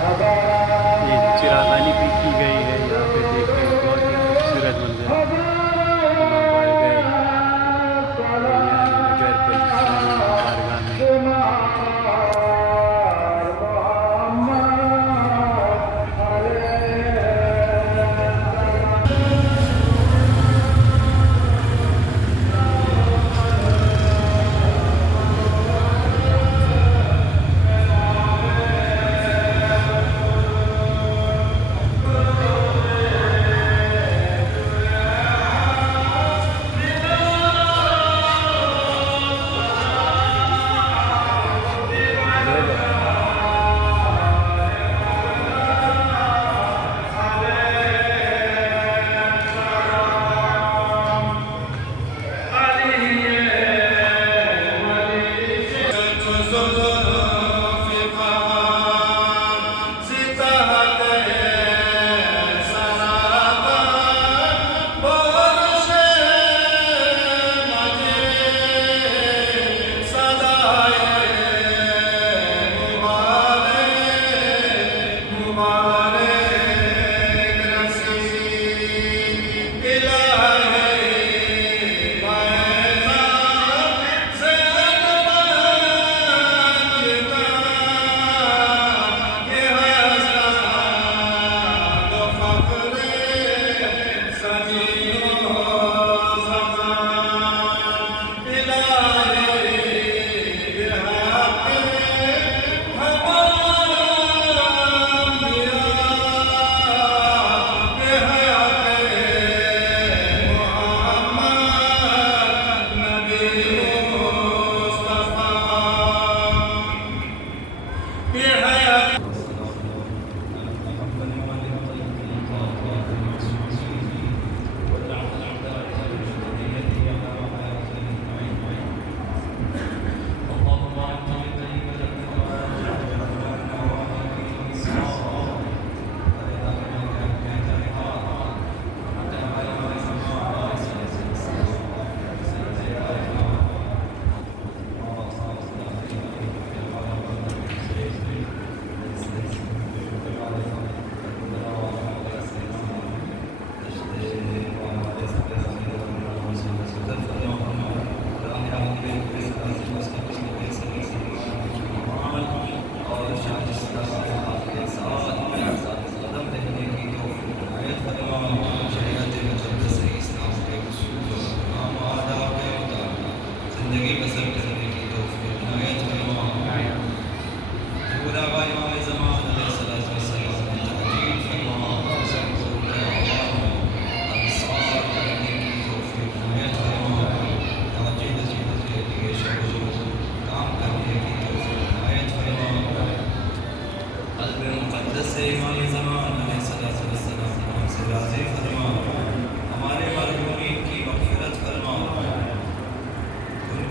یہ چراغانی بھی کی گئی ہے یہاں پہ دیکھیں بہت ہی خوبصورت منظر امام بڑھ گئے یعنی نگر بلخانی بارگاہ میں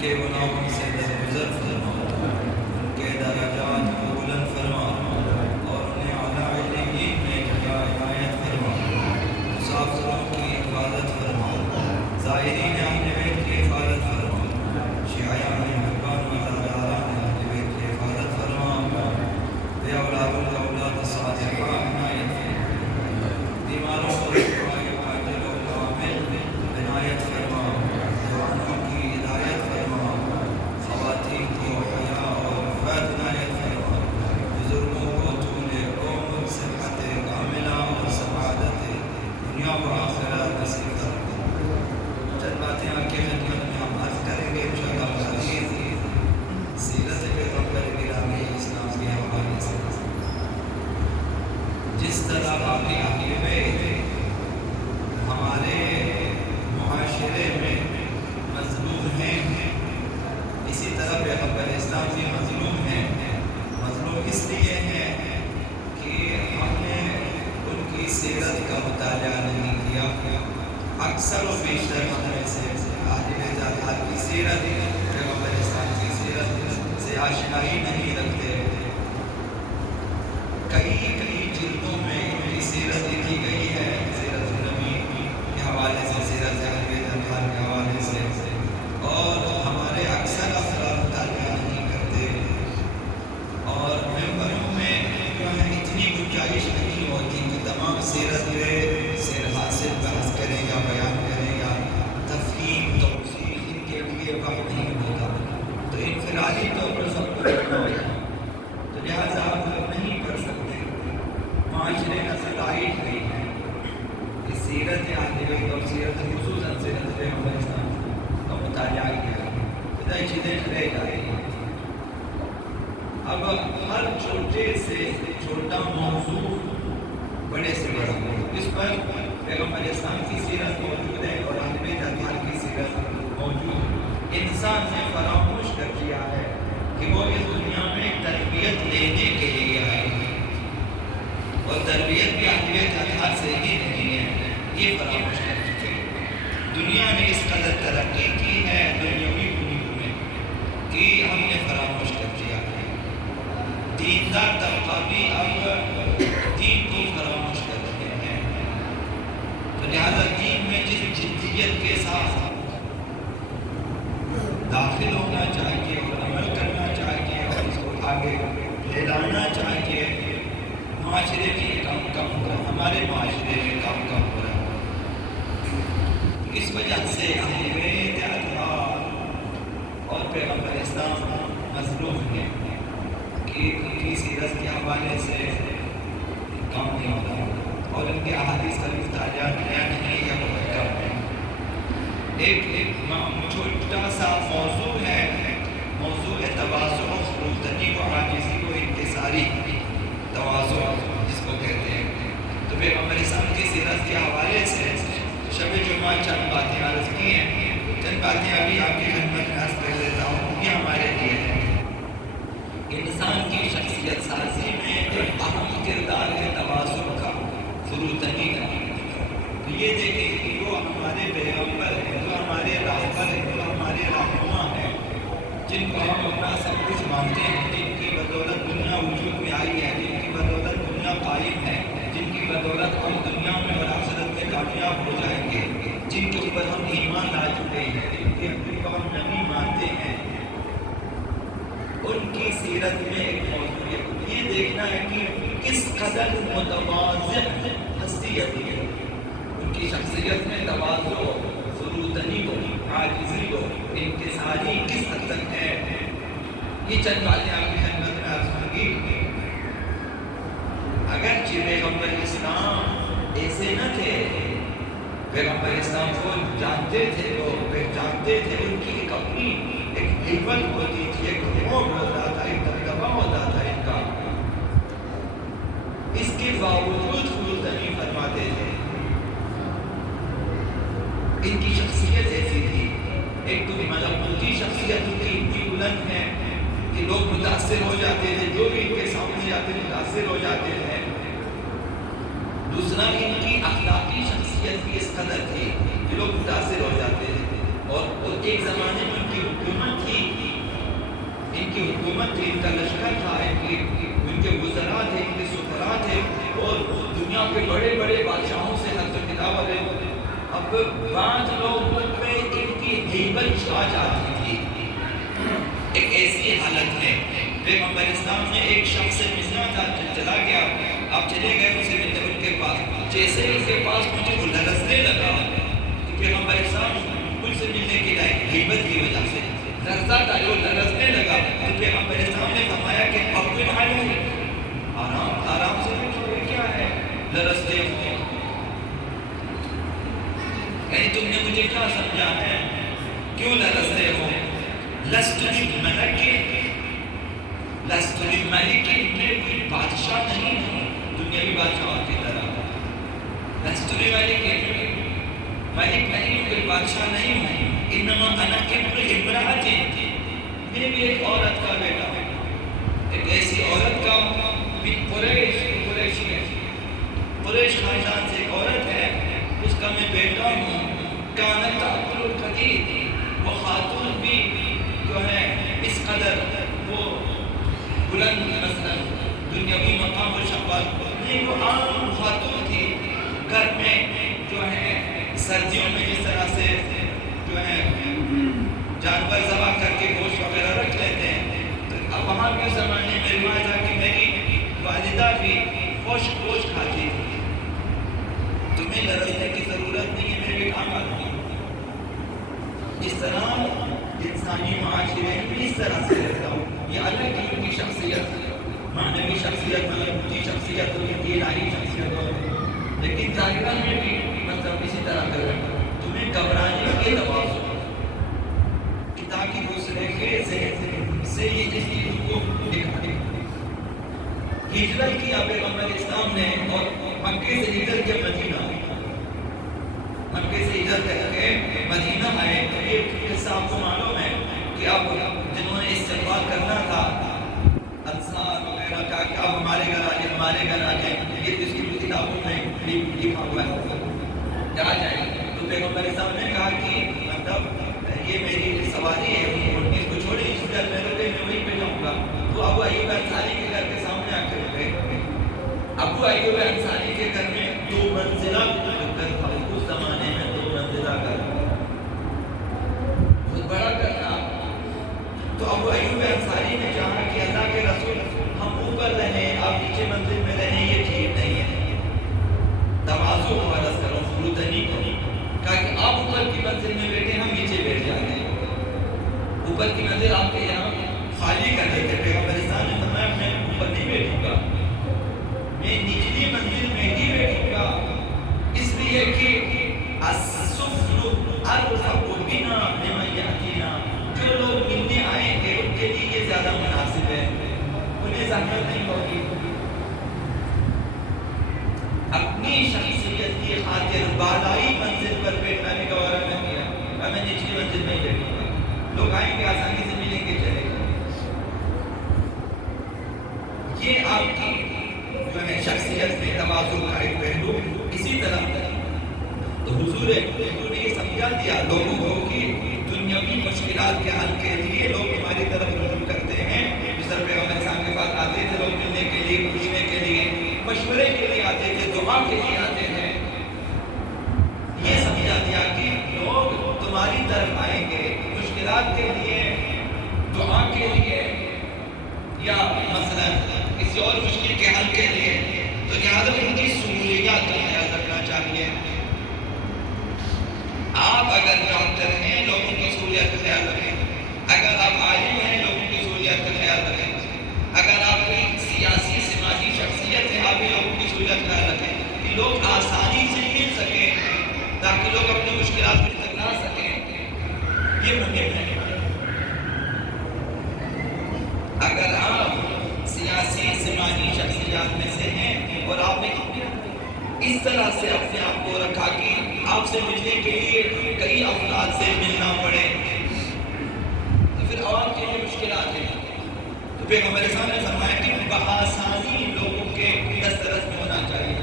کے گناہوں سے درگزر فرما، ان کے درجات کو بلند فرما اور انہیں اعلیٰ علین میں عنایت فرما، مسافروں کی حفاظت فرما، زائرین اہل بیت کی حفاظت فرما، شیعیان مہربان و عزاداران اہل بیت کی حفاظت فرما، بے اولاد الاولاد صالحہ عنایت فرما، بیماروں کو تو لہٰذا آپ لوگ نہیں پڑھ سکتے. معاشرے کا صلاحیت نہیں ہے کہ سیرت اہل بیت اور سیرت خصوصاً سیرت پیغمبر اسلام کا مطالعہ کیا ہے. اتنی چیزیں رہ جاتی ہیں. اب ہر چھوٹے سے چھوٹا موضوع بڑے سے بڑا موضوع اس پر پیغمبر اسلام کی سیرت موجود ہے اور اہل بیت اطہار کی سیرت موجود ہے. انسان نے فراموش کر دیا ہے کہ وہ اس دنیا میں تربیت لینے کے لیے آئے ہیں اور تربیت بھی اہل بیت اطہار سے ہی نہیں ہے. یہ فراموش کر چکے. دنیا نے اس قدر ترقی کی ہے دنیاوی امور میں کہ ہم نے فراموش کر دیا ہے. دیندار طبقہ بھی اب دین کو فراموش کر رہے ہیں. تو لہٰذا دین میں جس جدیت کے ساتھ داخل ہونا چاہیے اور عمل کرنا چاہیے اور اس کو آگے پھیلانا چاہیے, معاشرے میں کم کم ہو رہا ہے, ہمارے معاشرے میں کم کم ہو رہا ہے. اس وجہ سے اہل بیت اطہار اور پیغمبر اسلام مظلوم ہیں کہ ان کی سیرت کے حوالے سے کم نہیں ہوتا اور ان کے احادیث کا مطالعہ نیا نہیں یا بہت کم ہے. ایک چھوٹا سا موضوع ہے, موضوع تواضع و فروتنی و عاجزی و انکساری, تواضع جس کو کہتے ہیں. تو پیغمبر اسلام کی سیرت کے حوالے سے شب جمعہ چند باتیں عرض کی ہیں. چند باتیں ابھی آپ کی خدمت میں عرض کر دیتا ہوں. یہ ہمارے لیے ہے انسان کی شخصیت سازی میں ایک اہم کردار ہے تواضع کا, فروتنی کا. یہ دیکھیں کہ وہ ہمارے پیغمبر ہیں, جو ہمارے راہبر ہیں, جو ہمارے رہنما ہیں, جن کو ہم اپنا سب کچھ مانتے ہیں, جن کی بدولت دنیا وجود میں آئی ہے, جن کی بدولت دنیا قائم ہے, جن کی بدولت ہم دنیا میں اور آخرت میں کامیاب ہو جائیں گے, جن کے اوپر ہم ایمان لا چکے ہیں, جن کو ہم نبی مانتے ہیں, ان کی سیرت میں ایک موضوع ہے یہ دیکھنا ہے کہ کس قدر متواضع حیثیت ہے. ان کی شخصیت میں تواضع, فروتنی ہو, عاجزی ہو, انکساری کس حد تک ہے. یہ چند باتیں آپ کی خدمت میں عرض ہوں گی. اگرچہ پیغمبر اسلام ایسے نہ تھے, پیغمبر اسلام کو جانتے تھے, لوگ پہچانتے تھے, ان کی ایک اپنی ایک ہیبت ہوتی تھی, ایک خوف ہوتا تھا, ایک دبدبہ ہوتا تھا ان کا. اس کے باوجود فروتنی فرماتے تھے. ان کی شخصیت ایسی تھی, ایک تو ملکوتی شخصیت ان کی اتنی بلند ہے کہ لوگ متاثر ہو جاتے تھے, جو بھی ان کے سامنے جاتے متاثر ہو جاتے تھے. دوسرا ان کی اخلاقی شخصیت بھی اس قدر تھی کہ لوگ متاثر ہو جاتے تھے. اور ایک زمانے میں ان کی حکومت تھی, ان کا لشکر تھا, ان کے وزراء تھے, ان کے سفراء تھے, اور دنیا کے بڑے بڑے بادشاہوں سے خط و کتاب والے. اب بعض لوگوں میں ان کی ہیبت چھا جاتی تھی. ایک ایسی حالت ہے پیغمبر اسلام نے ایک شخص سے ملنا تھا, چلا گیا, آپ چلے گئے اسے ملتے ان کے پاس. جیسے ان کے پاس مجھے وہ لرزنے لگا کہ پیغمبر اسلام مجھ سے ملنے کی ہیبت کی وجہ سے لرزا تھا, جو لرزنے لگا تو پیغمبر اسلام نے فرمایا کہ اپنے آرام سے بیٹھو, کیا ہے لرزتے ہو, یعنی تم نے مجھے کیا سمجھا ہے, کیوں لرزتے ہو. لست بملک, لست بملک, میں کوئی بادشاہ نہیں ہوں دنیاوی بادشاہوں کی طرح. لست بملک, ملک نہیں ہوں, کوئی بادشاہ نہیں ہوں. انما انا ابن امرأۃ, میں بھی ایک عورت کا بیٹا ہوں, ایک ایسی عورت کا. قریش خاندان سے ایک عورت ہے, اس کا میں بیٹا ہوں. کانت تأکل القدید, وہ خاتون بھی جو ہے اس قدر وہ بلند مثلا دنیاوی مقام و شفاعت نہیں, وہ عام خاتون تھی. گھر میں جو ہے سردیوں میں اس طرح سے جو ہے جانور ذبح کر کے گوشت وغیرہ رکھ لیتے ہیں. تو اب وہاں کے زمانے میں رواج ہے کہ میری والدہ بھی خشک گوشت کھاتی تھی. تمہیں لرزنے کی ضرورت نہیں ہے, میں بھی کام آتی ہوں. اس طرح انسانی معاشرے میں اس طرح سے رہتا ہوں. یہ الگ قسم کی شخصیت شخصیت میں اونچی شخصیت ہوتی تھی، الہی شخصیت ہوتی، لیکن ظاہرہ میں بھی مطلب اسی طرح کر رہے ہیں تمہیں گھبرانے کے تواضع کہ تاکہ دوسرے کے ذہن سے یہ چیز کو دکھا دے۔ ہجرت کیا پیغمبر اسلام نے اور مکے سے ہجرت کے مدینہ، مکے سے ہجرت کر کے مدینہ آئے۔ تو یہ قصہ آپ کو معلوم ہے کہ اب جنہوں نے استقبال کرنا تھا انصار وغیرہ کا کہ اب ہمارے گھر آ جائیں، ہمارے گھر آ جائیں، یہ اس کی کتابوں میں لکھا ہوا ہے کہ آ جائیں۔ تو پیغمبر اسلام نے کہا کہ مطلب یہ میری سواری ہے، اس کو چھوڑی، اس میں میں وہیں پہ جاؤں گا۔ تو ابو ایوب انصاری کے گھر کے سامنے آ کے رکے۔ ابو ایوب انصاری کے گھر میں 2 منزلہ گھر تھا، اس زمانے میں 2 منزلہ گھر، بہت بڑا گھر تھا۔ تو ابو ایوب انصاری نے کہا کہ اللہ کے رسول ہم اوپر رہیں، آپ نیچے منزل میں رہیں، یہ ٹھیک نہیں ہے، تواضع مبارز کرو، فروتنی کرو۔ کہا کہ آپ اوپر کی منزل میں بیٹھے، ہم نیچے بیٹھ جاتے ہیں، اوپر کی منزل آپ کے یہاں خالی کر دیتے۔ پیغمبر اسلام نے فرمایا میں اوپر نہیں بیٹھوں گا، میں نچلی منزل میں ہی بیٹھوں گا، اس لیے کہ السفل ارفق بنا لمن یاتینا، جو لوگ ملنے آئیں گے ان کے لیے یہ زیادہ مناسب ہے، انہیں زحمت نہیں ہوگی۔ اپنی شخصیت کی خاطر بالائی منزل پر بیٹھنا بھی گوارا نہ کیا، میں نچلی منزل میں ہی بیٹھوں گا، لوگ آئیں گے آسانی سے ملیں گے، چلے گا۔ یہ آپ کی جو ہے شخصیت میں تواضع کا ایک پہلو۔ اسی طرح تو حضور نے یہ سمجھا دیا لوگوں کو کہ دنیاوی مشکلات کے حل کے لیے لوگ ہماری طرف رجوع کرتے ہیں۔ مصر پیغمبر صاحب کے پاس آتے تھے لوگ ملنے کے لیے، پوچھنے کے لیے، مشورے کے لیے آتے تھے، دعا کے لیے آتے ہیں۔ یہ سمجھا دیا کہ لوگ تمہاری طرف آئیں گے مشکلات کے لیے، دعا کے لیے، یا مثلا کسی اور مشکل کے حل کے لیے، تو لہٰذا ان کی سہولیات کا خیال رکھنا چاہیے۔ آپ اگر ڈاکٹر ہیں لوگوں کی سہولیات کا خیال رکھیں، اگر آپ عالم ہیں لوگوں کی سہولیات کا خیال رکھیں، اگر آپ کی سیاسی سماجی شخصیت ہے آپ بھی لوگوں کی سہولیات کا خیال رکھیں کہ لوگ آسانی سے مل سکیں، تاکہ لوگ اپنی مشکلات کو ٹکرا سکیں، یہ ممکن ہے۔ اگر آپ سیاسی سماجی شخصیات میں سے ہیں اور آپ نے اس طرح سے اپنے آپ کو رکھا کہ آپ سے ملنے کے لیے کئی افراد سے ملنا پڑے، تو پھر عوام کے لیے مشکلات ہیں۔ تو پیغمبر صاحب نے فرمایا کہ بآسانی لوگوں کے دسترس میں ہونا چاہیے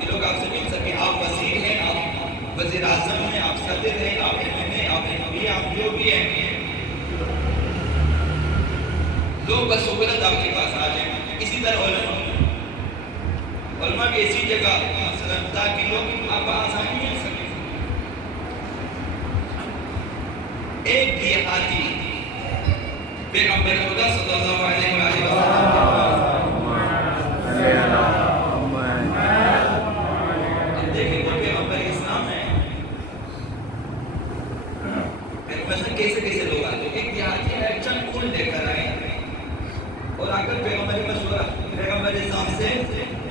کہ لوگ آپ سے مل سکیں۔ آپ وزیر ہیں، آپ وزیر اعظم ہیں، آپ صدر ہیں، آپ ایم ہیں، آپ ایم پی ہیں، آپ جو بھی ہیں، لوگ بسہولت آپ کے پاس آ جائیں۔ اسی طرح علماء بھی ایسی جگہ مثلا تاکہ لوگ آپ آسانی مل سکیں۔ ایک دیہاتی پیغمبر خدا صلی اللہ علیہ وآلہ وسلم دیکھیں وہ پیغمبر اسلام ہے، پیغمبر کیسے کیسے لوگ آتے ہیں۔ ایک دیہاتی ہے، چند پھول لے کر آئے اور آ کر پیغمبر مشورہ پیغمبر اسلام سے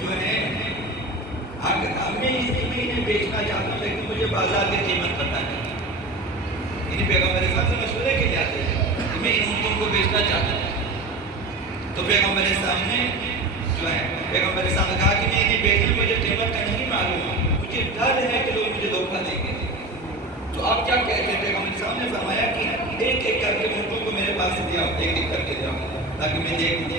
جو ہے میں انہیں بیچنا چاہتا ہوں لیکن مجھے بازار کی قیمت پتہ نہیں۔ یعنی پیغمبر اسلام سے مشورے کے لیے آتے ہیں کہ میں ان اونٹوں کو بیچنا چاہتا ہوں۔ تو پیغمبر اسلام نے جو ہے پیغمبر اسلام نے کہا کہ میں انہیں بیچنا، مجھے قیمت کا نہیں معلوم، مجھے ڈر ہے کہ لوگ مجھے دھوکہ دیں گے۔ تو آپ کیا کہتے ہیں؟ پیغمبر اسلام نے فرمایا کہ ایک ایک کر کے اونٹوں کو میرے پاس دیا، ایک ایک کر کے دیا تاکہ میں دیکھ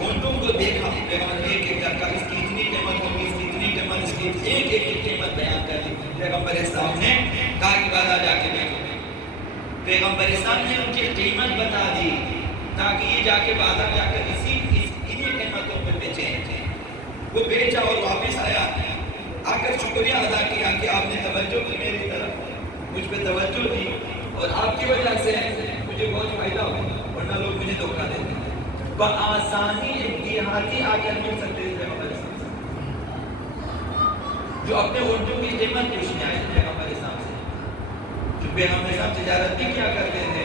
اونٹوں کو دیکھا، پیغمبر ایک ایک کر اس کی اتنی قیمت ہوگی، اس کی اتنی قیمت، اس کی ایک ایک کی قیمت بیان کر دی۔ پیغمبر اسلام نے کہا کہ بازار جا کے بیچو۔ پیغمبر اسلام نے ان کی قیمت بتا دی تاکہ یہ جا کے بازار جا کر انہیں قیمتوں پہ بیچیں۔ وہ بیچا اور واپس آیا، آ کر شکریہ ادا کیا کہ آپ نے توجہ کی میری طرف، مجھ پہ توجہ دی اور آپ کی وجہ سے مجھے بہت فائدہ ہوا، ورنہ لوگ مجھے دھوکہ دیتے۔ بآسانی ایک دیہاتی آ کر مل سکتے تھے پیغمبر اسلام سے، جو اپنے اونٹوں کی قیمت پوچھنے آئے تھے پیغمبر اسلام سے، جو پیغمبر اسلام تجارت بھی کیا کرتے تھے۔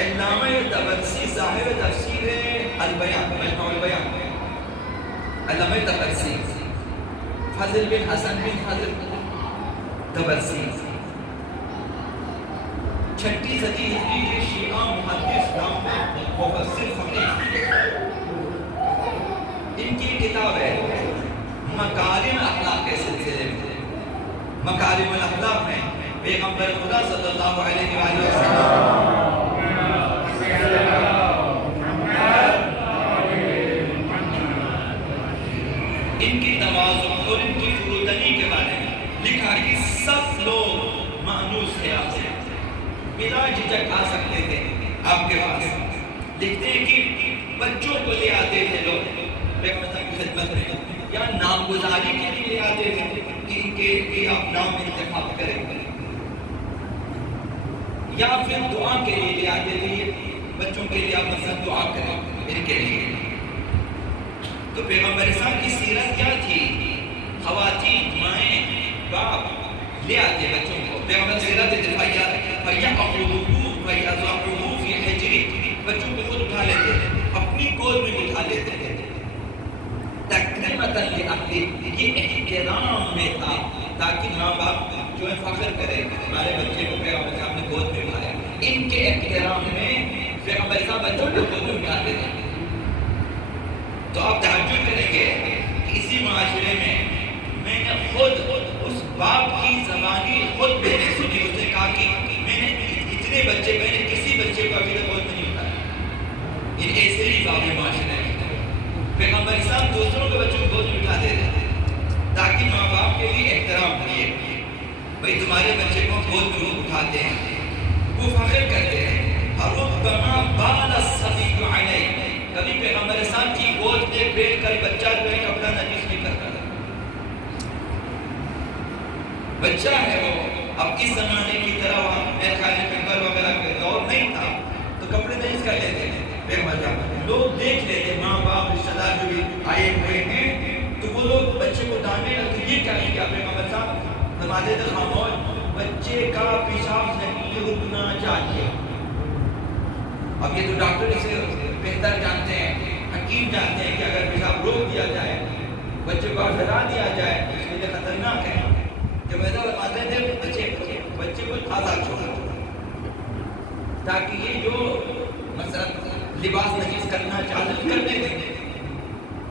علامہ طبرسی صاحب تفسیر البیان مجمع البیان، علامہ طبرسی فضل بن حسن بن فضل طبرسی 6 صدی ہجری کے شیعہ محدث نام میں مفسر فقیہ، ان کی کتاب ہے مکارم اخلاق کے سلسلے میں۔ مکارم الاخلاق میں پیغمبر خدا صلی اللہ علیہ وآلہ وسلم ان کی توازن اور ان کی فروتنی کے بارے میں لکھا کہ سب لوگ مانوس تھے آپ سے، بلا جھجک آ سکتے تھے آپ کے پاس۔ لکھتے ہیں کہ بچوں کو لے آتے تھے لوگ پیغمبر کی خدمت میں، یا نامگزاری کے لیے لے آتے تھے کہ ان کے آپ نام انتخاب کریں، یا پھر دعا کے لیے لے آتے تھے بچوں کے لیے آپ مثلا دعا کریں ان کے لیے۔ تو پیغمبر صاحب کی سیرت کیا تھی؟ خواتین، مائیں، باپ لے آتے بچوں کو، پیغمبر سیرت دفاعیہ فَيَأْخُذُهُ فَيَضَعُهُ فِي حِجْرِهِ، بچوں کو خود اٹھا لیتے تھے، اپنی گود میں اٹھا لیتے تھے، تکریمۃ لِأَهْلِهِ، یہ احترام میں تھا تاکہ ماں باپ جو ہے فخر کرے ہمارے بچے کو پیغمبر صاحب نے گود میں اٹھایا۔ ان کے احترام میں پیغمبر صاحب بچوں کو گود میں اٹھاتے تھے۔ تو آپ تعجب کریں گے کہ اسی معاشرے میں نے خود اس باپ کی زبانی خود میں نے سنی، اس نے کہا کہ میں نے اتنے بچے، میں نے کسی بچے کو ابھی تک گود میں نہیں اٹھایا۔ ان ایسے ہی باب معاشرے میں پیغمبر صاحب دوسروں کے بچوں کو گود میں اٹھاتے تھے تاکہ ماں باپ کے لیے احترام کریے، بھئی تمہارے بچے کو گود میں لوگ اٹھاتے ہیں، وہ فخر کرتے ہیں۔ ربما بال الصبی علیہ، کبھی پیغمبر صاحب کی گود میں بیٹھ کر بچہ جو ہے کپڑا نجیس نہیں کرتا تھا، بچہ ہے وہ۔ اب اس زمانے کی طرح وہاں میرے خیال میں پیپر وغیرہ کا دور نہیں تھا تو کپڑے نجیس کر لیتے ہیں پیغمبر صاحب، لوگ دیکھ لیتے، ماں باپ رشتہ دار جو بھی آئے ہوئے ہیں تو وہ لوگ بچے کو ڈانٹنے لگتے، یہ کیا نہیں کیا پیغمبر صاحب؟ فرماتے تھے خاموش، بچے کا پیشاب نہیں رکنا چاہیے۔ اب یہ تو ڈاکٹر اسے بہتر جانتے ہیں، حکیم جانتے ہیں کہ اگر پیشاب روک دیا جائے، بچے کو ڈرا دیا جائے تو اس کے لیے خطرناک ہے۔ جب ایسا فرماتے تھے بچے کو تازہ چھوڑا تاکہ یہ جو مثلا لباس نجیس کرنا چاہتے کرنے دیں،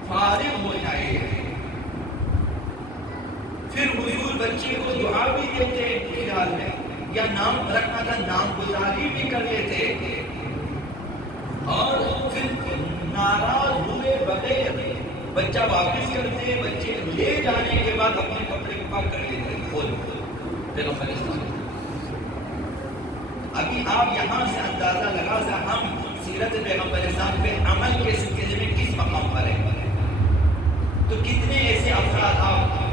فارغ ہو جائے۔ پھر حضور بچے کو دعا بھی دیتے اس حال میں، یا نام رکھنا تھا نام گزاری بھی کر لیتے، اور پھر ناراض ہوئے بغیر بچہ واپس کرتے، بچے لے جانے کے بعد اپنے کپڑے کو پاک کر لیتے کھول پیغمبر اسلام۔ ابھی آپ یہاں سے اندازہ لگا سا ہم سیرت پیغمبر اسلام پہ عمل کے سلسلے میں کس مقام پر ہیں، تو کتنے ایسے افراد آپ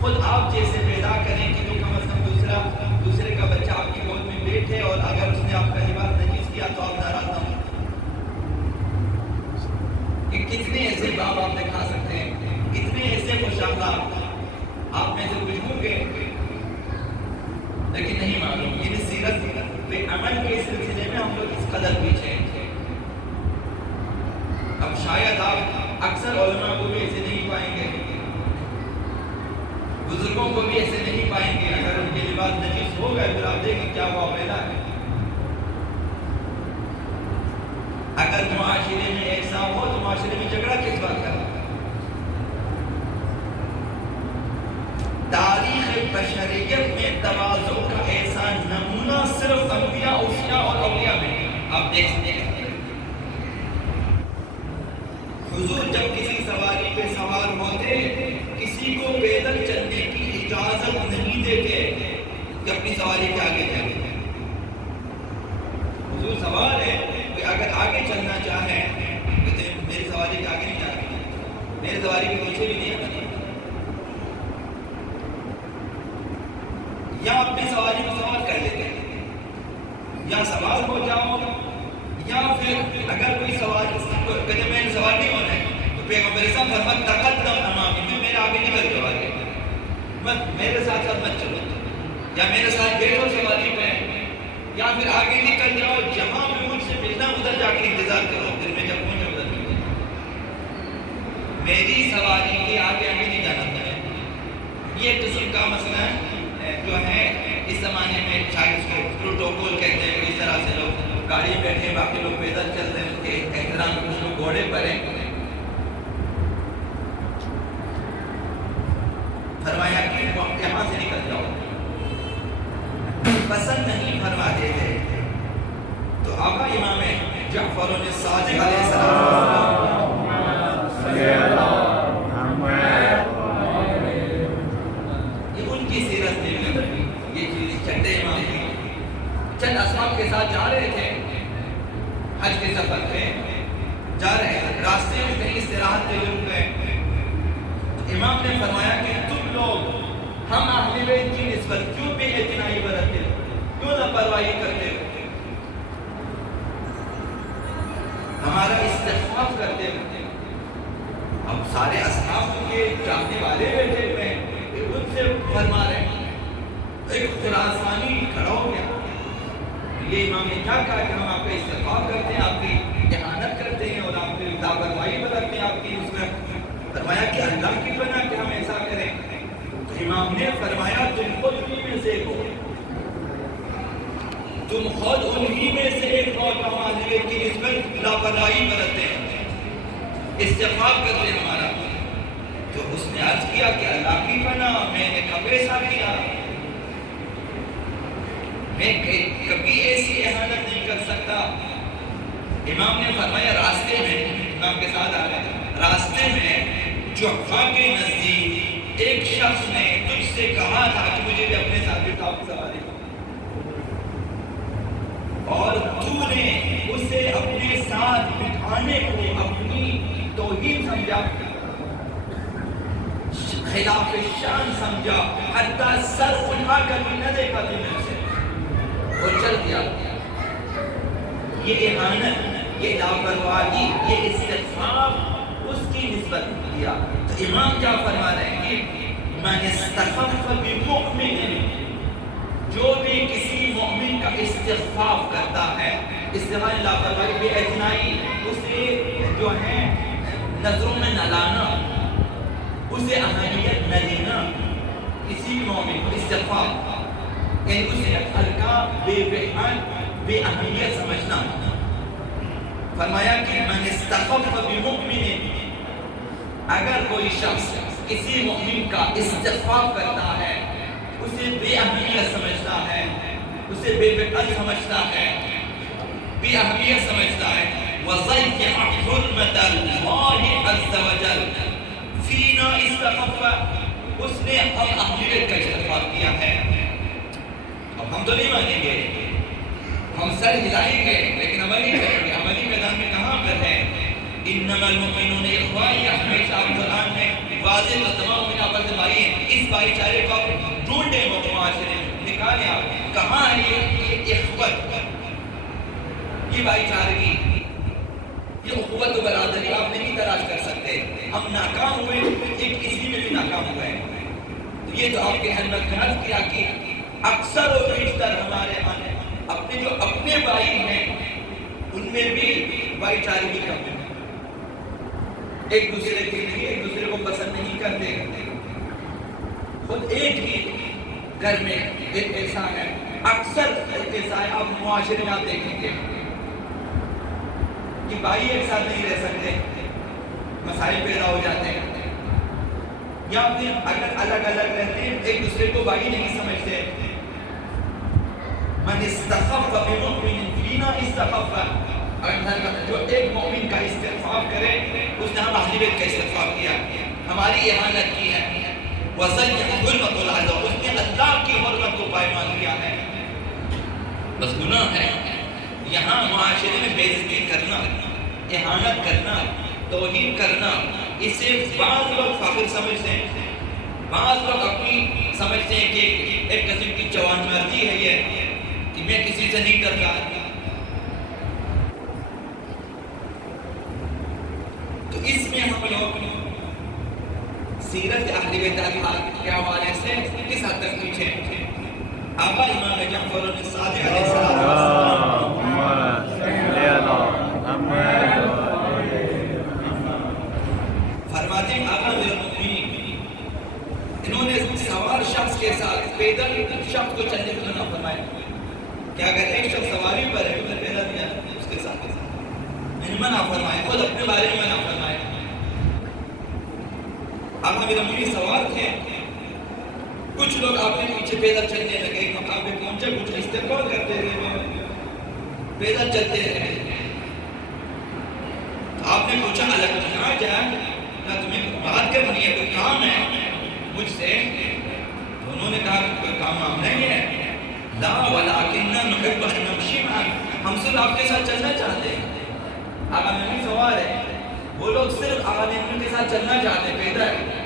خود آپ جیسے پیدا کریں کہ جو کم از کم دوسرے کا بچہ آپ کی گود میں بیٹھے اور اگر اس نے آپ کا لباس نجیس کیا تو آپ ناراض نہ ہوں۔ کہ کتنے ایسے باپ آپ دکھا سکتے ہیں، کتنے ایسے خوشامدہ آپ میں سے کچھ ہوں گے لیکن نہیں معلوم۔ یہ سیرت پہ عمل کے سلسلے میں ہم لوگ اس قدر پیچھے ہیں۔ اب شاید آپ اکثر علماء کو بھی ایسے نہیں پائیں گے، بزرگوں کو بھی ایسے نہیں پائیں گے، اگر ان کے لباس نجیس ہو گئے پھر آپ دیکھیں کیا معاملہ ہے۔ اگر معاشرے میں ایک صاحب ہو تو معاشرے میں جھگڑا کس بات کا؟ تاریخ بشریت میں تواضع کا ایسا نمونہ صرف انبیاء، اوصیاء اور اولیاء میں آپ دیکھ سکتے ہیں۔ حضور جب کسی سواری پہ سوار ہوتے کسی کو پیدل چلنے کی اجازت نہیں دیتے کہ اپنی سواری کے آگے جائے۔ حضور سوار ہے کہ اگر آگے چلنا چاہیں کہتے ہیں میری سواری کے آگے نہیں جا رہی، میری سواری کے پیچھے بھی نہیں آتی، یا اپنی سواری کو سوار کر لیتے ہیں، یا سوار ہو جاؤ، یا پھر اگر کوئی سوار کہتے ہیں میری سوار نہیں ہونا ہے تو پیغمبر صاحب فرماتے تقدم امامی، پھر میرے آگے نکل جاؤ، آگے میرے ساتھ مت چلو، یا میرے ساتھ بیٹھو سواری پہ، یا پھر آگے نکل جاؤ، جہاں بھی مجھ سے رکنا ادھر جا کے انتظار کرو، پھر میں جب پہنچا ادھر چلے جاؤ۔ میری سواری کے آگے آگے نہیں جانا چاہیے۔ یہ قسم کا مسئلہ جو ہے اس زمانے میں شاید اس کو پروٹوکول کہتے ہیں، اس طرح سے لوگ گاڑی میں بیٹھے باقی لوگ پیدل چل رہے ہیں، اس کے احترام میں کچھ لوگ گھوڑے پر ہیں۔ فرمایا کہ یہاں سے نکل جاؤ، پسند نہیں فرماتے تھے۔ تو آقا امام جعفر صادق علیہ السلام یہ ان کی سیرت میں یہ چیز چھٹے امام کی چند اصحاب کے ساتھ جا رہے تھے، حج کے سفر پہ جا رہے تھے، راستے میں کہیں استراحت کے لیے رک گئے۔ امام نے فرمایا کہ تم لوگ ہم اہل بیت کی نسبت کیوں بے اعتنائی برتتے ہو، کیوں لاپرواہی کرتے ہو، ہمارا استخفاف کرتے ہو۔ اب سارے اصحاب کے چاہنے والے بیٹھے ہوئے ہیں، ان سے فرما رہے ہیں۔ ایک خراسانی کھڑا ہو گیا، یہ امام نے کیا کہا کہ ہم آپ کا استخفاف کرتے ہیں، آپ کی اہانت کرتے ہیں اور آپ کی لاپرواہی برتتے ہیں، آپ کی اس میں فرمایا کہ اللہ کی پناہ کہ ہم ایسا کریں۔ تو امام نے فرمایا تم خود انہی میں سے ہو، تم خود انہی میں سے ایک ہو جو ہمارے کی نسبت لاپرواہی برتتے ہیں، استخفاف کرتے ہیں ہمارا۔ تو اس نے عرض کیا کہ اللہ کی پناہ میں نے کب ایسا کیا، میں کبھی ایسی احانت نہیں کر سکتا۔ امام نے فرمایا راستے میں، امام کے ساتھ آ گئے، راستے میں جحفہ کے نزدیک ایک شخص نے تجھ سے کہا تھا کہ مجھے بھی اپنے ساتھ بٹھاؤ سواری، اور تو نے اسے اپنے ساتھ بٹھانے کو اپنی توہین سمجھا، خلاف شان سمجھا، حتیٰ سر اٹھا کر بھی نہ دیکھا تھی میں سے اور چل دیا۔ یہ احانت، یہ لاپرواہی، یہ استخفاف اس کی نسبت کیا۔ تو امام کیا فرما رہے ہیں کہ من استخف بمؤمن، جو بھی کسی مؤمن کا استخفاف کرتا ہے، استخفاف لاپرواہی بے اعتنائی، اسے جو ہے نظروں میں نہ لانا، اسے اہمیت نہ دینا، کسی بھی مومن کو استخفاف یعنی اسے ہلکا، بے بہان، بے اہمیت سمجھنا۔ فرمایا کہ من استخف بمؤمن، اگر کوئی شخص کسی مؤمن کا استخفاف کرتا ہے، اسے بے اہمیت سمجھتا ہے، اسے بے بہان سمجھتا ہے، بے اہمیت سمجھتا ہے، وَضَيَّعَ حُرْمَةَ اللَّهِ عَزَّ وَجَلَّ فِينَا اسْتَخَفَّ، اس نے ہم اہمیت کا استخفاف کیا ہے۔ اب ہم تو نہیں مانیں گے، ہم سر ہلائیں گے لیکن عمل نہیں کریں گے۔ عملی میدان میں کہاں پر ہے؟ انما المؤمنون اخوہ، یہ ہمیشہ آپ قرآن میں واضح و تمام میں آپ سے بھائی ہیں۔ اس بھائی چارے کو آپ ڈھونڈیں، معاشرے میں نکالیں، آپ کہاں ہے یہ اخوت، یہ بھائی چارگی، یہ اخوت و برادری آپ نہیں تلاش کر سکتے۔ ہم ناکام ہوئے، ایک اسی میں بھی ناکام ہوئے ہیں۔ یہ تو آپ کے حضرت نے عرض کیا کہ اکثر و بیشتر ہمارے ہاں اپنے جو اپنے بھائی ہیں ان میں بھی بھائی چارگی کی کمی ہے، ایک دوسرے کے لیے ایک دوسرے کو پسند نہیں کرتے۔ خود ایک ہی گھر میں ایک ایسا ہے، اکثر ایسا ہے، آپ معاشرے میں آپ دیکھیں گے کہ بھائی ایک ساتھ نہیں رہ سکتے، مسائل پیدا ہو جاتے ہیں، یا پھر اگر الگ الگ رہتے ہیں ایک دوسرے کو بھائی نہیں سمجھتے۔ من استخف بمؤمن فینا استخف، جو ایک مومن کا استخفاف کرے اس نے ہم اہل بیت کا استخفاف کیا، ہماری احانت کی ہے۔ وَضَيَّعَ حُرْمَةَ اللَّهِ، اس نے اللہ کی حرمت کو پائمال کیا ہے۔ بس گناہ ہے یہاں معاشرے میں بے عزتی کرنا، احانت کرنا، توہین کرنا، اسے بعض لوگ فخر سمجھتے ہیں، بعض لوگ اپنی سمجھتے ہیں کہ ایک قسم کی جوان مردی ہے یہ کہ میں کسی سے نہیں ڈرتا۔ تو اس میں ہم لوگ سیرت اہل بیت کے حوالے سے کس حد تک پیچھے ہیں؟ آقا امام جعفر صادق علیہ السلام منع فرمائے، خود اپنے بارے میں منع فرمائے. آقا میرا مومنین سوار تھے. کچھ لوگ آپ کے پیچھے پیدل چلنے لگے، مقام پہ پہنچے، کچھ استقبال کرتے رہے، پیدل چلتے رہے. آپ نے پوچھا الگ کہاں جائے، کیا تمہیں بات کرنی ہے، کوئی کام ہے مجھ سے؟ تو انہوں نے کہا کہ کوئی کام نہیں ہے. لا ولکننا نحب ان نمشی معک، ہم صرف آپ کے ساتھ چلنا چاہتے ہیں. آقا میرا سوال ہے، وہ لوگ صرف آقا میرا کے ساتھ چلنا چاہتے پیدل.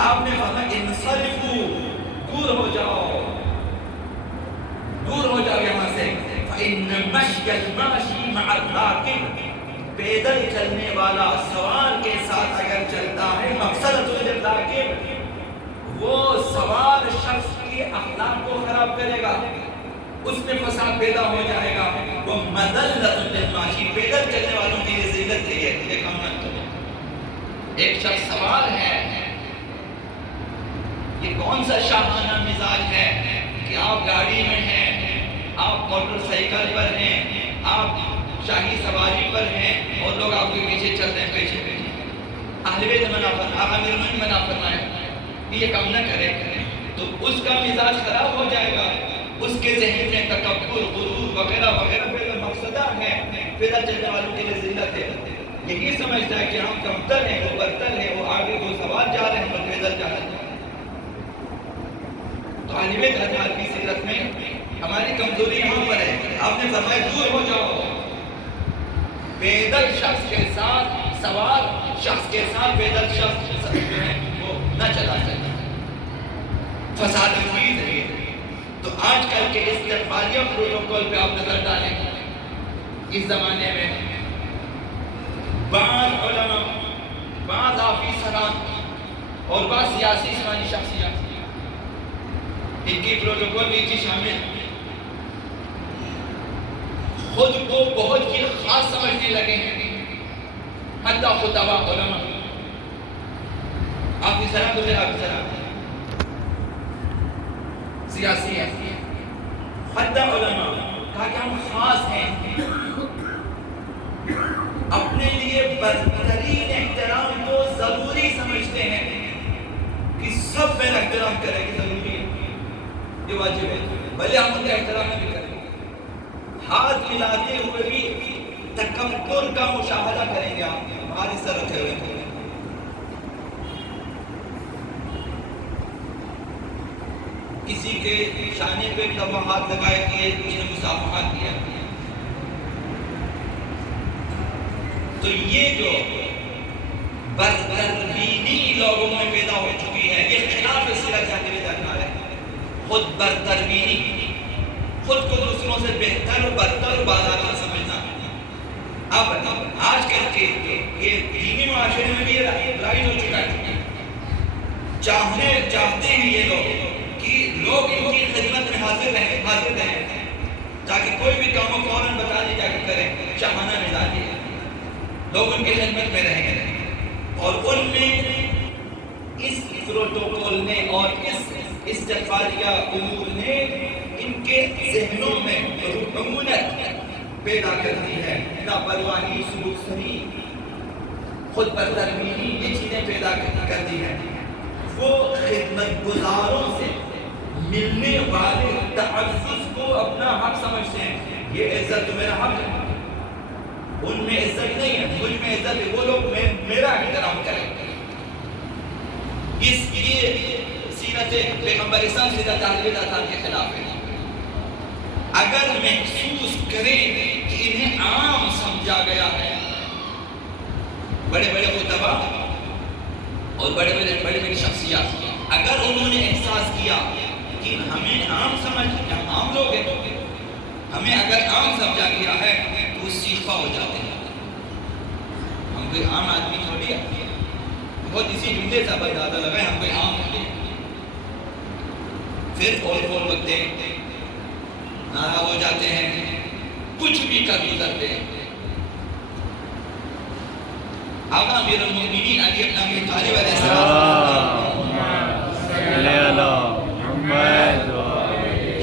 آپ نے فرمایا انصرفوا، دور ہو جاؤ، دور ہو جاؤ یہاں سے. فإن مشي الماشي مع الراكب، پیدل چلنے والا سوار کے ساتھ اگر چلتا ہے، مقصد الراکب، وہ سوار شخص کی اخلاق کو خراب کرے گا، اس میں فساد پیدا ہو جائے گا. وہ مذلۃ للماشی، پیدل چلنے والوں کی یہ ذلت ہے. یہ کم نہ کرو. ایک شخص سوار ہے، یہ کون سا شاہانہ مزاج ہے کہ آپ گاڑی میں ہیں، آپ موٹر سائیکل پر ہیں، آپ شاہی سواری پر ہیں اور لوگ آپ کے پیچھے چل رہے ہیں، پیچھے پیچھے. اہل بیت منع فرمایا، آقا امیر المومنین منع فرمایا یہ کام نہ کرے. تو اس کا مزاج خراب ہو جائے گا، اس کے ذہن میں تکبر، غرور وغیرہ وغیرہ پیدا مقصدہ ہے، پیدا چلنے والوں کے لیے ذلت ہے. یہی سمجھتا ہے کہ ہم کمتر ہیں، وہ برتر ہیں، وہ آگے وہ سوار جا رہے ہیں، وہ پیدل جا رہے ہیں. تو اہل بیت حضرات کی سیرت میں ہماری کمزوری یہاں پر ہے. آپ نے فرمایا دور ہو جاؤ، پیدل شخص کے ساتھ، سوار شخص کے ساتھ پیدل شخص جو ہے وہ نہ چلا سکتا، فساد انگیز ہے. تو آج کل کے استقبالیہ پروٹوکول پہ آپ نظر ڈالیں. اس زمانے میں بعض علماء، بعض آفیسران اور بعض سیاسی اسلامی شخصیات، ان کی پروٹوکول میں چیز شامل، خود کو بہت ہی خاص سمجھنے لگے ہیں. حتیٰ خطبہ علماء، آفیسران تو پھر آفیسران، سیاسی ہیں، حتیٰ علماء کہا کہ ہم خاص ہیں، اپنے لیے برترین احترام کو ضروری سمجھتے ہیں کہ سب میرا احترام کریں گے، ضروری ہے، یہ واجب ہے. بھلے ہم ان کا احترام نہیں کریں، ہاتھ ملاتے ہوئے بھی تکبر کا مشاہدہ کریں گے. آپ ہماری سر رکھے ہوئے تھے، کسی کے شانے پہ دفعہ ہاتھ لگائے کہ کسی نے مصافحہ کیا. تو یہ جو برتربینی لوگوں میں پیدا ہو چکی ہے، یہ خلاف سیرت اہل بیت ہے. خود برتربینی، خود کو دوسروں سے بہتر و برتر و بالاتر سمجھنا. اب آج کل کے یہ دینی معاشرے میں بھی یہ رائج ہو چکا ہے. چاہتے ہیں یہ لوگ کہ لوگ ان کی خدمت میں حاضر رہیں تاکہ کوئی بھی کام کو فوراً بتا دی جا کے کریں. شاہانہ مزاج ہے، لوگ ان کی خدمت میں رہیں گے. اور ان میں اس پروٹوکول نے اور اس استقبالیہ امور نے ان کے ذہنوں میں رکونت پیدا کر دی ہے. لاپرواہی، سلوک صحیح، خود برتربینی، یہ چیزیں پیدا کر دی ہیں. وہ خدمت گزاروں سے ملنے والے تعزز کو اپنا حق سمجھتے ہیں. یہ عزت تو میرا حق ہے، ان میں عزت نہیں ہے، مجھ میں عزت ہے، وہ لوگ میرا احترام کریں. اس لیے سیرت پیغمبر اسلام سیرت اہل بیت کے خلاف ہے. اگر محسوس کریں کہ انہیں عام سمجھا گیا ہے، بڑے بڑے خطبہ اور بڑے بڑے شخصیات، اگر انہوں نے احساس کیا کہ ہمیں عام سمجھ، ہم عام لوگ ہیں، ہمیں اگر عام سمجھا گیا ہے تو وہ سیکھا ہو جاتے ہیں. ہم کوئی عام آدمی تھوڑی ہے، بہت اسی جملے سے اندازہ لگائے ہم کوئی عام تھوڑی. پھر اور وقت ناراض ہو جاتے ہیں، کچھ بھی کر گزرتے ہیں. آقا امیر المومنین علی بن ابی طالب علیہ السلام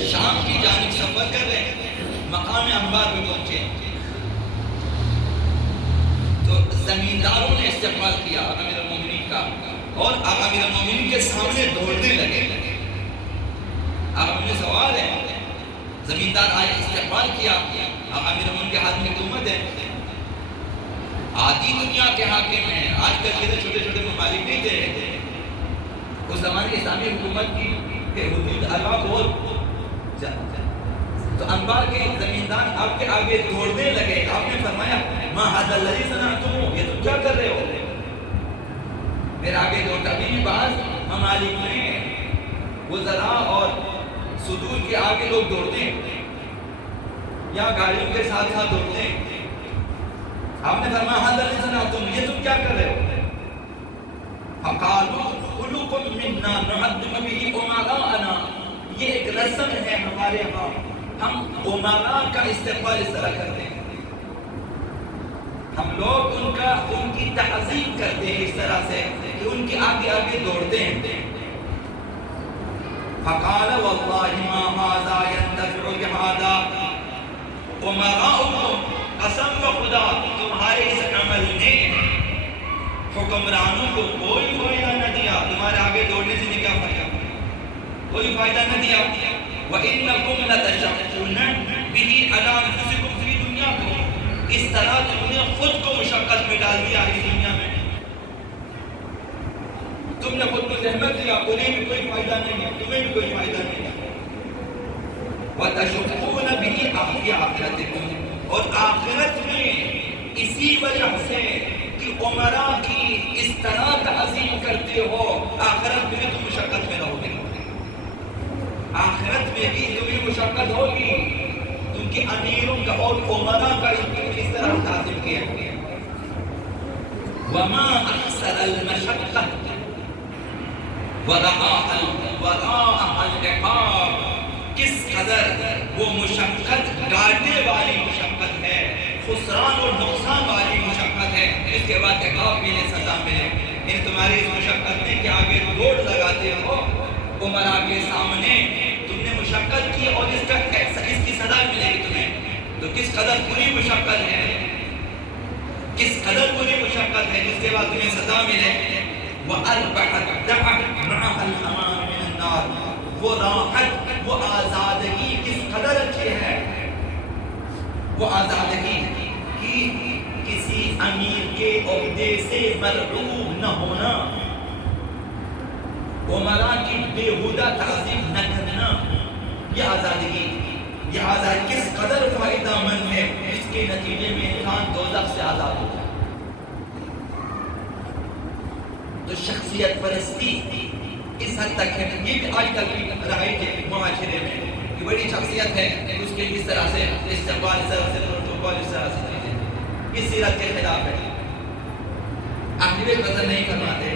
شام کی جانب سفر کر رہے ہیں، مقام انبار پہ پہنچے. زمینداروں نے استقبال کیا امیر المومنین کا، اور امیر المومنین کے سامنے دوڑنے لگے۔ اب ہمیں سوال ہے، زمیندار آئے، استقبال کیا، اب امیر المومنین کے ہاتھ میں حکومت ہے، آدھی دنیا کے حاکم ہیں۔ آج کل کے چھوٹے چھوٹے ممالک نہیں تھے، اس زمانے اسلامی حکومت کی حدود ارباب بہت زیادہ، تو انبار کے زمیندار آپ کے آگے دوڑنے لگے۔ آپ نے فرمایا ما ھذا الذی صنعتم، یہ تم کیا کر رہے ہو؟ پھر آگے دوڑتا بھی بعض ممالک میں وزراء اور صدور کے آگے لوگ دوڑتے ہیں یا گاڑیوں کے ساتھ ساتھ دوڑتے ہیں۔ آپ نے فرمایا ھذا الذی صنعتم، یہ تم کیا کر رہے ہو؟ فقالوا خلق منا نعظم به امراءنا، یہ ایک رسم ہے ہمارے ہاں، ہم امراء کا استقبال اس طرح کرتے ہیں، ہم لوگ ان کی تعظیم کرتے ہیں اس طرح سے کہ ان کے آگے آگے دوڑتے ہیں۔ فقال والله ما هذا ينتفع بهذا امراؤكم، قسم بخدا تمہارے اس عمل نے حکمرانوں کو کوئی فائدہ نہ دیا، تمہارے آگے دوڑنے سے کیا فائدہ؟ کوئی فائدہ نہ دیا۔ وَإِنَّكُمْ لَتَشَقُّونَ بِهِ عَلَىٰ أَنفُسِكُمْ فِي دُنْيَاكُمْ، اس طرح تم نے خود کو مشقت میں ڈال دیا اس دنیا میں، تم نے خود کو زحمت دیا، انہیں بھی کوئی فائدہ نہیں ہے، تمہیں بھی کوئی فائدہ نہیں ہے۔ وَتَشُقُّونَ بِهِ فِي آخِرَتِكُمْ، اور آخرت میں اسی وجہ سے کہ عمراء کی اس طرح تعظیم کرتے ہو، آخرت میں بھی تم مشقت میں رہو گے، آخرت میں بھی تمہیں مشقت ہوگی، تم کی امیروں کا اور عمراء کا اس طرح تعظیم کیا گیا۔ وما احسر المشقة وراءها العقاب، کس قدر وہ مشقت گاڑنے والی مشقت ہے، خسران اور نقصان والی مشقت ہے، اس کے بعد عقاب ملے، سزا ملے۔ ان تمہاری اس مشقت میں کہ آگے دوڑ لگاتے ہو عمراء کے سامنے، تم نے مشقت کی اور اس کی سزا ملے گی تمہیں، تو کس قدر بری مشقت ہے، کس قدر بری مشقت ہے جس کے بعد تمہیں سزا ملے۔ وَأَرْبَحَتْ دَعَتْ مَعَهَا الْأَمَانُ مِنَ النَّارِ، وہ راحت، وہ آزادگی کس قدر اچھی ہے، وہ آزادگی کہ کسی امیر کے عہدے سے مرعوب نہ ہونا، عمراء کی بےہودہ تعظیم نہ کرنا، یہ آزادگی، یہ آزادی کس قدر فائدہ مند ہے، اس کے نتیجے میں انسان دوزخ سے آزاد ہو جائے۔ تو شخصیت پرستی اس حد تک ہے، یہ بھی آج کل کی رائج ہے معاشرے میں، یہ بڑی شخصیت ہے، اس کے اس طرح سے استقبال، اس طرح سے پروٹوکول، اس طرح سے چیزیں، اس سیرت کے خلاف ہے۔ اہل بیت قدر نہیں فرماتے،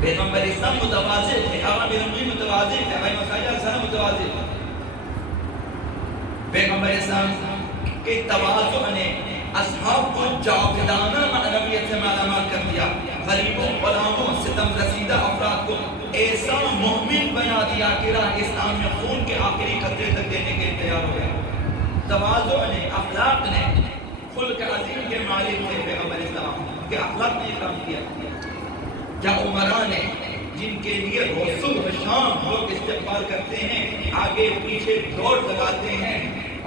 پیغمبر اسلام متواضع تھے، آقا امیر المومنین متواضع تھے، بھائی مسائل علیہ السلام متواضع تھے۔ پیغمبر اسلام کے تواضع نے اصحاب کو جاودانہ معنویت سے مالا مال کر دیا، غریبوں، غلاموں، ستم رسیدہ افراد کو ایسا مومن بنا دیا کہ راہ اسلام میں خون کے آخری قطرے تک دینے کے تیار ہو گیا۔ تواضع نے، اخلاق نے، خلق عظیم کے مالک تھے پیغمبر اسلام، کہ اخلاق نے کام کیا۔ کیا عمراء نے، جن کے لیے روز و شام لوگ استقبال کرتے ہیں، آگے پیچھے دوڑ لگاتے ہیں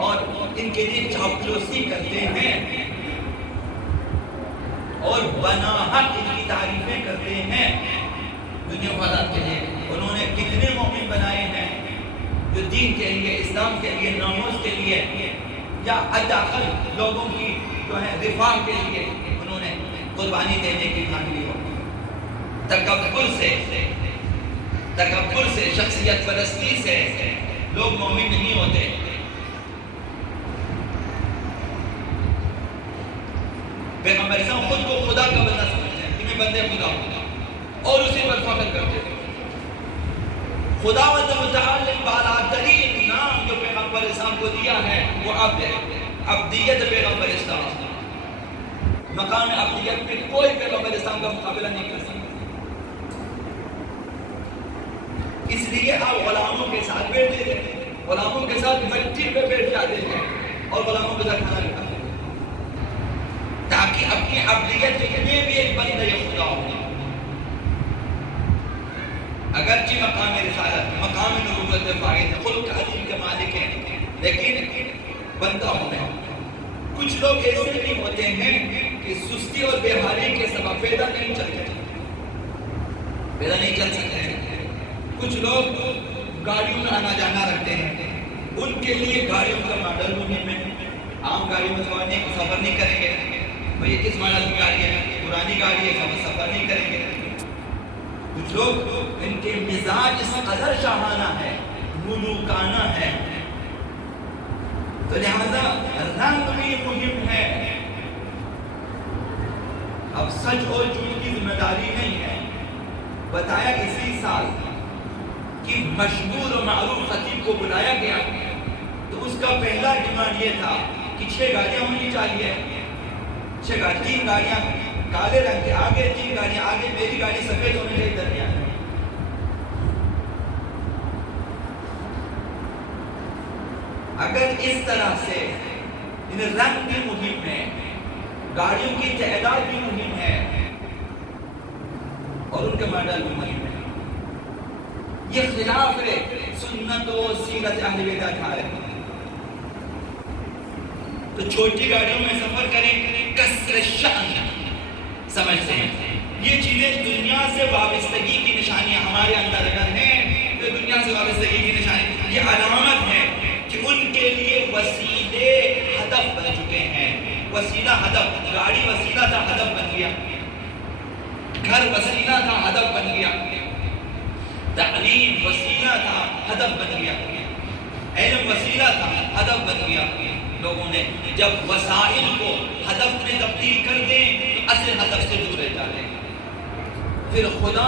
اور ان کے لیے چاپلوسی کرتے ہیں اور بناحق ان کی تعریفیں کرتے ہیں، دنیا والوں کے لیے انہوں نے کتنے مومن بنائے ہیں جو دین کے لیے، اسلام کے لیے، ناموس کے لیے یا حداقل لوگوں کی جو ہے رفاہ کے لیے انہوں نے قربانی دینے کی ٹھان لی ہو۔ تکبر سے، شخصیت پرستی سے لوگ مومن نہیں ہوتے۔ پیغمبر اسلام خود کو خدا کا بندہ سمجھتے ہیں، کہ میں بندے خدا ہوں، اور اسی پر فخر کرتے ہیں۔ خدا و متعال بالاترین نام جو پیغمبر اسلام کو دیا ہے وہ عبد ہے، عبدیت پیغمبر اسلام، مقام عبدیت میں کوئی پیغمبر اسلام کا مقابلہ نہیں کر سکتا۔ اس لیے آپ غلاموں کے ساتھ بیٹھتے تھے، غلاموں کے ساتھ مٹی پہ بیٹھ جاتے تھے اور غلاموں کے ساتھ کھانا کھاتے تھے۔ تاکہ اپنی ابدیت میں بھی ایک بندہ خدا ہو. اگرچہ مقام رسالت مقام نبوت فائد ہے، خلق عظیم کے مالک ہیں، لیکن بندہ ہونا. کچھ لوگ ایسے بھی ہوتے ہیں کہ سستی اور بے حالی کے سبب پیدا نہیں چل سکتے. کچھ لوگ گاڑیوں میں آنا جانا رکھتے ہیں، ان کے لیے گاڑیوں کا ماڈل مہم ہے. عام گاڑیوں میں سفر نہیں کریں گے. بھئی کس ماڈل کی گاڑی ہے؟ پرانی گاڑی ہے، سفر نہیں کریں گے. کچھ لوگ ان کے مزاج اس قدر شاہانہ ہے، ملوکانہ ہے، تو لہذا رنگ بھی مہم ہے. اب سچ اور جھوٹ کی ذمہ داری نہیں ہے. بتایا اسی سال کہ مشہور و معروف خطیب کو بلایا گیا تو اس کا پہلا ڈیمانڈ یہ تھا کہ 6 گاڑیاں ہونی چاہیے. 3 گاڑیاں کالے رنگ کے آگے، 3 گاڑیاں آگے، میری گاڑی سفید ہونے کے درمیان. اگر اس طرح سے رنگ بھی مہم ہے، گاڑیوں کی تعداد بھی مہم ہے اور ان کے ماڈل بھی مہم ہے، یہ خلاف ہے سنت و سیرت اہل بیت ہے. تو چھوٹی گاڑیوں میں سفر کریں، کسر شأن سمجھتے ہیں. یہ چیزیں دنیا سے وابستگی کی نشانیاں ہمارے اندر اگر ہیں تو دنیا سے وابستگی کی نشانی، یہ علامت ہے کہ ان کے لیے وسیلے ہدف بن چکے ہیں. وسیلہ ہدف، گاڑی وسیلہ تھا، ہدف بن گیا. گھر وسیلہ تھا، ہدف بن گیا. تعلیم وسیلہ تھا، ہدف بن گیا. علم وسیلہ تھا، ہدف بن گیا. لوگوں نے جب وسائل کو ہدف میں تبدیل کر دیں تو اصل ہدف سے دور رہ جاتے ہیں. پھر خدا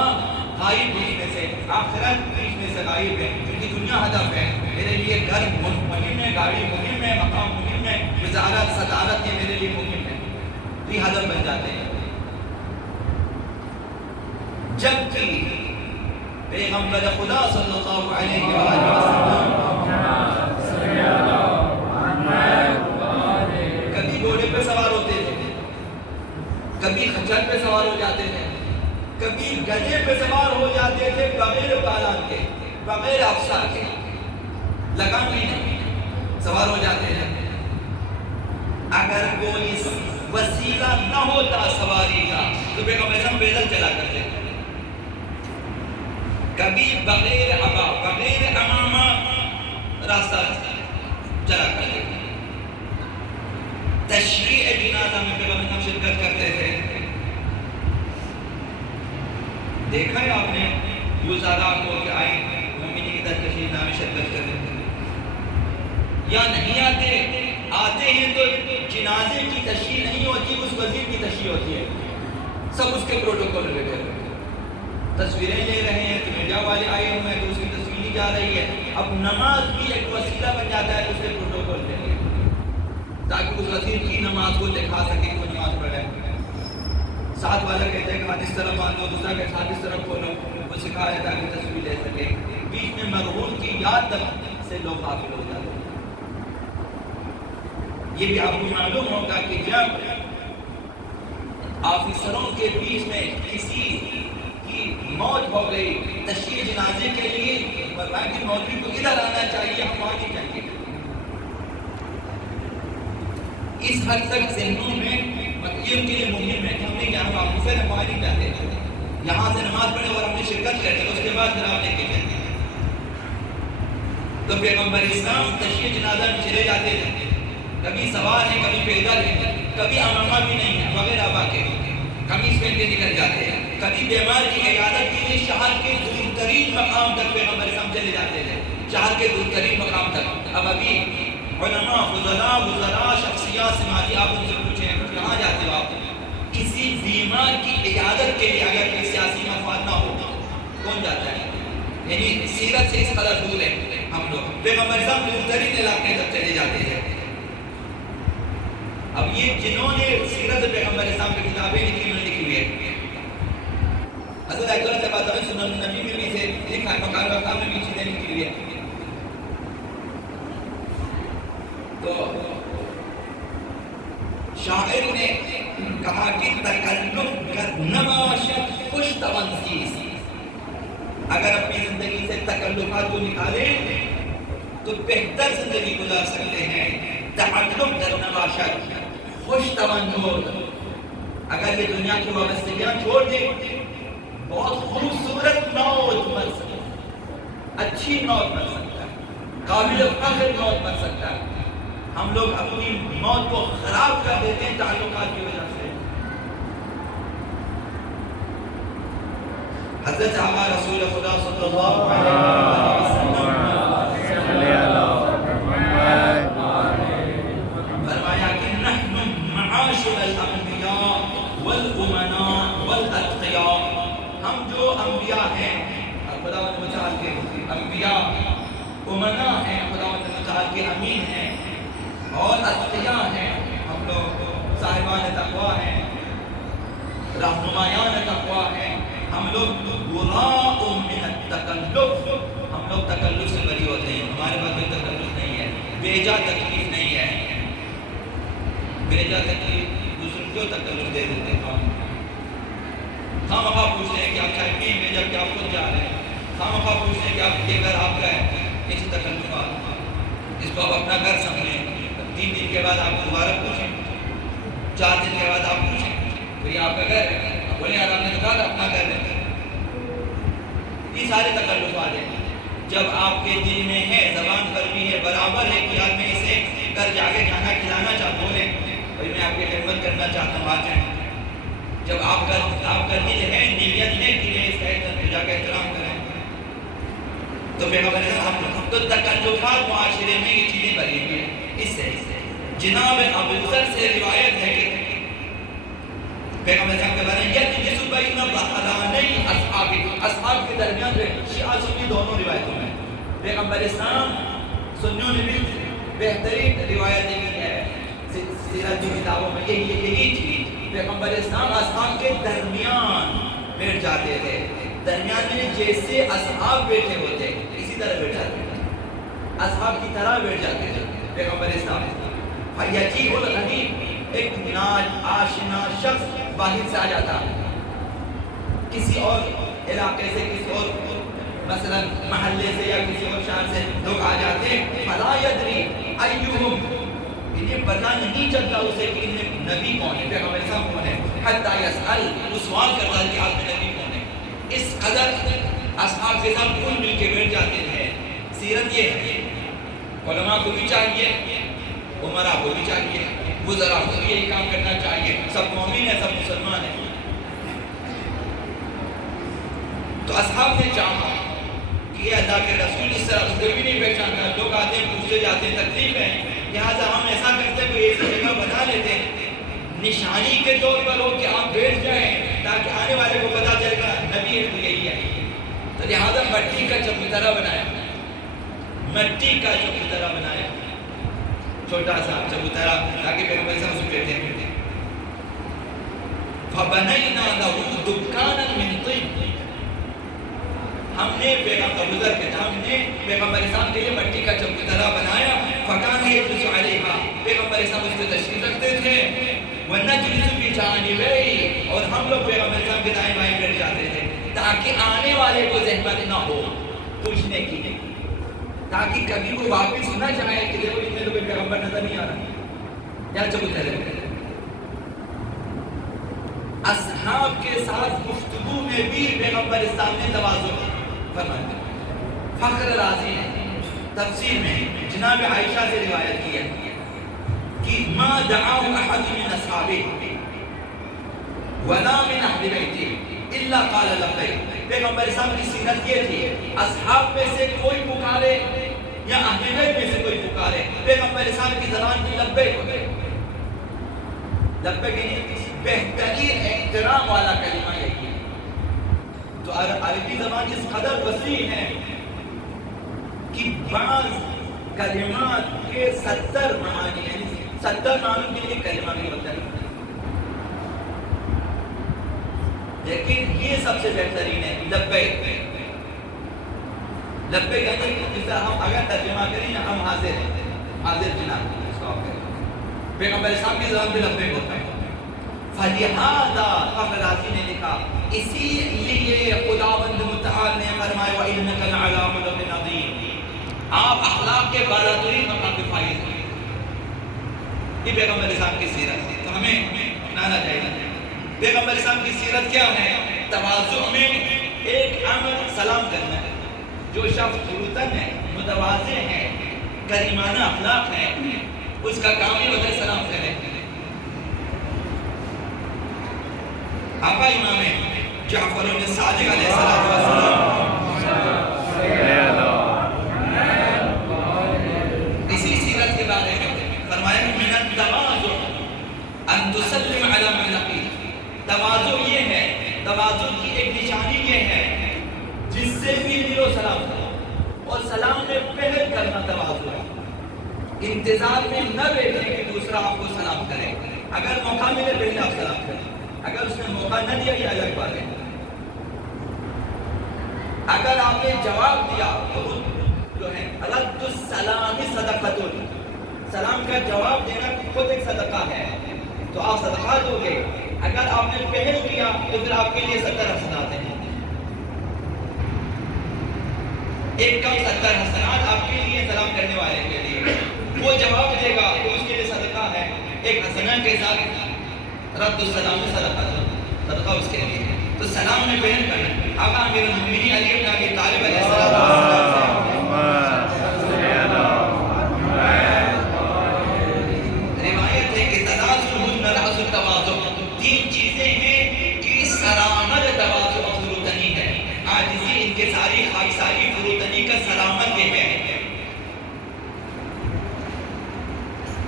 غائب بیچ میں سے، آخرت بیچ میں سے غائب ہے، کیونکہ دنیا ہدف ہے. میرے لیے گھر مہم ہے، گاڑی مہم ہے، مقام مہم ہے، وزارت صدارت یہ میرے لیے مہم ہے. یہ ہدف بن جاتے ہیں. جبکہ پیغمبر خدا صلی اللہ علیہ وسلم کبھی گھوڑے پہ سوار ہوتے تھے، کبھی خچر پہ سوار ہو جاتے تھے، کبھی گدھے پہ سوار ہو جاتے تھے، بغیر پالان کے، بغیر افسر کے، لگام بھی نہیں، سوار ہو جاتے تھے. اگر کوئی وسیلہ نہ ہوتا سواری کا تو پیغمبر پیدل چلا کرتے تھے. کبھی بغیر عبا، بغیر امامہ راستہ چلا کرتے تھے. تشریع جنازہ میں پیغمبر شرکت کرتے تھے. دیکھا ہے آپ نے وزراء کو کہ آئے مومنی کی در تشریع میں شرکت کرتے تھے یا نہیں آتے ہیں تو جنازے کی تشریع نہیں ہوتی، اس وزیر کی تشریع ہوتی ہے. سب اس کے پروٹوکول لے رہے ہیں، تصویریں لے رہے ہیں، تو میڈیا والے آئے ہوئے ہیں تو اس کی تصویر لی جا رہی ہے. اب نماز بھی ایک وسیلہ بن جاتا ہے اس کے پروٹوکول لے رہے ہیں تاکہ اس وزیر کی نماز کو دکھا سکے کہ وہ نماز پڑھے. ساتھ والا کہتے ہیں کہ ہاتھ اس طرف باندھو، دوسرا کہ ہاتھ اس طرف کھولو، وہ سکھا ہے تاکہ تصویر لے سکے. بیچ میں مرحوم کی یاد سے لوگ غافل ہو جاتے ہیں. یہ بھی آپ کو معلوم ہوگا کہ جب آفیسروں کے بیچ میں کسی کی موت ہو گئی تشریع جنازے کے لیے، کہ مولوی کو ادھر آنا چاہیے، ہم وہاں نہیں جائیں گے. اس حد تک ذہنوں میں یہ ان کے لیے مہم ہے کہ ہم نے یہاں آفیسر ہم وہاں نہیں جاتے، یہاں سے نماز پڑھے اور ہم نے شرکت کرے اس کے بعد پھر آپ لے کے جائیں گے. تو پیغمبر اسلام تشریع جنازہ میں چلے جاتے تھے، کبھی سوار ہیں، کبھی پیدل ہیں، کبھی امامہ بھی نہیں ہے، بغیر آبا کے قمیص پہن کے نکل جاتے ہیں. کبھی بیمار کی عیادت کے لیے شہر کے دور ترین مقام تک پیغمبر اسلام چلے جاتے تھے، شہر کے دور ترین مقام تک. اب ابھی علماء، فضلاء، وزراء، شخصیات سماجی آپ ان سے پوچھیں کہاں جاتے ہو آپ؟ کسی بیمار کی عیادت کے لیے اگر کوئی سیاسی مفاد نہ ہو کون جاتا ہے؟ یعنی سیرت سے اس قدر دور ہے ہم لوگ. پیغمبر اسلام دور ترین علاقے تک چلے جاتے ہیں. اب یہ جنہوں نے سیرت پیغمبر اسلام کی کتابیں لکھی انہوں نے لکھی ہوئی ہے. حضرت اکرم سے بات ہے، سنن نبی میں بھی سے لکھا ہے، مقام مقام میں بھی چیزیں لکھی ہوئی ہے. تو شاعر نے کہا کہ تکلف کرنا باشد خوش تمنزیز، اگر اپنی زندگی سے تکلفات کو نکالیں تو بہتر زندگی گزار سکتے ہیں۔ تکلف کرنا باشد خوش تمنزیز، اگر یہ دنیا کی وابستگیاں چھوڑ دیں، بہت خوبصورت موت مر سکتا ہے، اچھی موت مر سکتا ہے، قابل فخر موت مر سکتا ہے۔ ہم لوگ اپنی موت کو خراب کر دیتے ہیں تعلقات کی وجہ سے۔ حضرت ہمارا رسول خدا صلی اللہ علیہ وسلم فرمایا کہ نحن معاشر الانبیاء والامناء والاتقیاء، ہم جو انبیاء ہیں، خدا متعال کے انبیاء، امناء ہیں، خدا متعال کے امین ہیں، اور اتقیاء ہیں، ہم لوگ صاحبان تقوی ہیں، رہنمایان تقوی ہیں، ہم لوگ براء من التکلف، ہم لوگ تکلف سے بری ہوتے ہیں، ہمارے پاس کوئی تکلف نہیں ہے، بیجا تکلیف نہیں ہے۔ بیجا تکلیف دوسروں کیوں تکلف دے دیتے ہیں؟ ہم پوچھتے ہیں کہ آپ چائے پئیں گے جب کہ آپ خود جا رہے ہیں، ہم پوچھتے ہیں کہ آپ یہ گھر آپ کا ہے، اس تکلفات، اس کو آپ اپنا گھر سمجھیں، 3 دن کے بعد آپ دوبارہ پوچھیں، 4 دن کے بعد آپ پوچھیں تو یہ آپ کا گھر ہے، بولے یار آپ نے تو کہا اپنا گھر ہے۔ یہ سارے تکلفات ہیں، جب آپ کے دل میں ہے، زبان پر بھی ہے، برابر ہے کہ یار میں اسے گھر جا کے کھانا کھلانا چاہتا ہوں، بھائی میں آپ کی خدمت کرنا چاہتا ہوں، آ جائیں۔ جب آپ کا دل ہے، نیت ہے کہ میں اس کا جا کے احترام کریں، تو پیغمبر ہم تو تکلفات معاشرے میں یہ چیزیں بری ہوئی ہیں۔ اس سے جناب ابوذر سے روایت ہے کہ پیغمبر صاحب کے بارے میں یجلس بین ظہرانی اصحاب کے درمیان شیعہ سنی دونوں روایتوں میں پیغمبر اسلام سنیوں نے بھی بہترین روایت دی ہے سیرت کی کتابوں میں، یہی چیز پیغمبر اسلام اصحاب کے درمیان بیٹھ جاتے تھے، درمیان میں جیسے اصحاب بیٹھے ہوتے اسی طرح بیٹھ جاتے تھے، اصحاب کی طرح بیٹھ جاتے تھے پیغمبر اسلام۔ فیجیء الغریب، ایک آشنا شخص باہر سے آ جاتا، کسی اور علاقے سے، کسی اور مثلا محلے سے یا کسی اور شہر سے لوگ آ جاتے، فلا یدری ایہم، انہیں پتہ نہیں چلتا اسے کہ انہیں نبی کون ہے، پیغمبر صاحب کون ہے، حتی یسأل، وہ سوال کرتا ہے کہ آپ میں نبی کون ہے۔ اس قدر اصحاب کے ساتھ کل مل کے بیٹھ جاتے ہیں۔ سیرت یہ ہے، علماء کو بھی چاہیے، عمراء کو بھی چاہیے، وزراء کو بھی یہی کام کرنا چاہیے، سب مومن ہیں، سب مسلمان ہیں۔ تو اصحاب نے چاہا کہ اللہ کے رسول اس طرح کوئی بھی نہیں پہچانتا، لوگ آتے ہیں پوچھتے جاتے ہیں، تکلیف ہے، لہٰذا ہم ایسا کرتے ہیں کوئی ایسی جگہ بنا لیتے ہیں نشانی کے طور پر ہو کہ آپ بیٹھ جائیں تاکہ آنے والے کو پتا چلے گا نبی ہے تو یہی ہے۔ تو لہٰذا مٹی کا چبوترا بنایا، مٹی کا چبوترا بنایا، چھوٹا سا چبوترا تاکہ پیغمبر صاحب اسے بیٹھے ہیں۔ فَبَنَيْنَا لَهُ دُكَّانًا مِنْ طِينٍ، ہم نے پیغمبر اسلام کے لیے مٹی کا چبوترا بنایا۔ فَكَانَ يَجْلِسُ عَلَيْهَا، پیغمبر اسلام اس پہ تشریف رکھتے تھے۔ وَنَجْلِسُ بِجَانِبَيْهِ، اور ہم لوگ پیغمبر اسلام کے دائیں بائیں بیٹھ جاتے تھے تاکہ آنے والے کو زحمت نہ ہو پوچھنے کی، تاکہ کبھی کوئی واپس نہ جائے کہ دیکھو اتنے لوگ پیغمبر نظر نہیں آ رہا یا چبوترے میں۔ اصحاب کے ساتھ گفتگو میں بھی پیغمبر اسلام نے تواضع فرمایا۔ فخر رازی نے تفسیر میں جناب عائشہ سے روایت کی ہے کہ ما دعاه احد من اصحابه ولا من اہل بیتہ الا قال لبیک، پیغمبر اسلام کی سیرت یہ تھی، اصحاب میں سے کوئی پکارے یا اہل بیت میں سے کوئی پکارے، پیغمبر اسلام کی زبان کی لبیک ہوتے، لبیک یعنی بہترین احترام والا کلمہ یہی ہے۔ تو عربی زبان اس قدر وسیع ہے کہ بعض کلمات کے 70 معانی، یعنی 70 معنوں کے لیے کلمہ بھی ہوتا ہے، لیکن یہ سب سے بہترین ہے لبیک۔ لبیک یعنی جس طرح ہم اگر ترجمہ کریں ہم حاضر ہیں، حاضر جناب اس کو آپ کہیں، پیغمبر اسلام کی زبان بھی لبیک ہوتا ہے۔ فلہذا فخر رازی نے لکھا اسی لیے خداوند متعال نے فرمایا وَإِنَّكَ لَعَلَىٰ خُلُقٍ عَظِيمٍ، آپ اخلاق کے بالاترین مقام پہ فائز ہیں۔ یہ پیغمبر اسلام کی سیرت ہے، تو ہمیں اپنانا چاہیے۔ پیغمبر اسلام کی سیرت کیا ہے؟ تواضع میں ایک عمل سلام کرنا ہے۔ جو شخص خلوتن ہے، متواضع ہے، کریمانہ اخلاق ہے، اس کا کام ہی ہوتا ہے سلام کرے۔ آقا امام جعفر صادق علیہ السلام اسی سیرت کے بارے میں فرمایا من التواضع ان تسلم علی من لقیت، تواضع یہ ہے، تواضع کی ایک نشانی یہ ہے جس سے بھی دل و سلام کرو، اور سلام میں پہل کرنا تواضع ہے۔ انتظار میں نہ بیٹھے کہ دوسرا آپ کو سلام کرے، اگر موقع ملے پہلے آپ سلام کریں، اگر اس نے موقع نہ دیا یہ الگ بات ہے۔ اگر آپ نے جواب دیا تو جو ہے رد السلام صدقۃ، سلام کا جواب دینا خود ایک صدقہ ہے، تو آپ صدقہ دو گے۔ اگر آپ نے پہل کیا تو پھر آپ کے لیے 70 حسنات ہیں، ایک کم 70 حسنات آپ کے لیے، سلام کرنے والے کے لیے۔ وہ جواب دے گا تو اس کے لیے صدقہ ہے، ایک حسنہ کے ساتھ رد السلام صدقہ اس کے لیے۔ تو سلام میں پہل کرنا۔ آقا امیر المؤمنین علی بن ابی طالب علیہ السلام روایت ہے کہ تنازلہن رأس التواضع، تین چیزیں ہیں کہ سرآمد تواضع اور فروتنی ہے، عاجزی ان کے ساری خاکساری فروتنی کا سلامت یہ ہے۔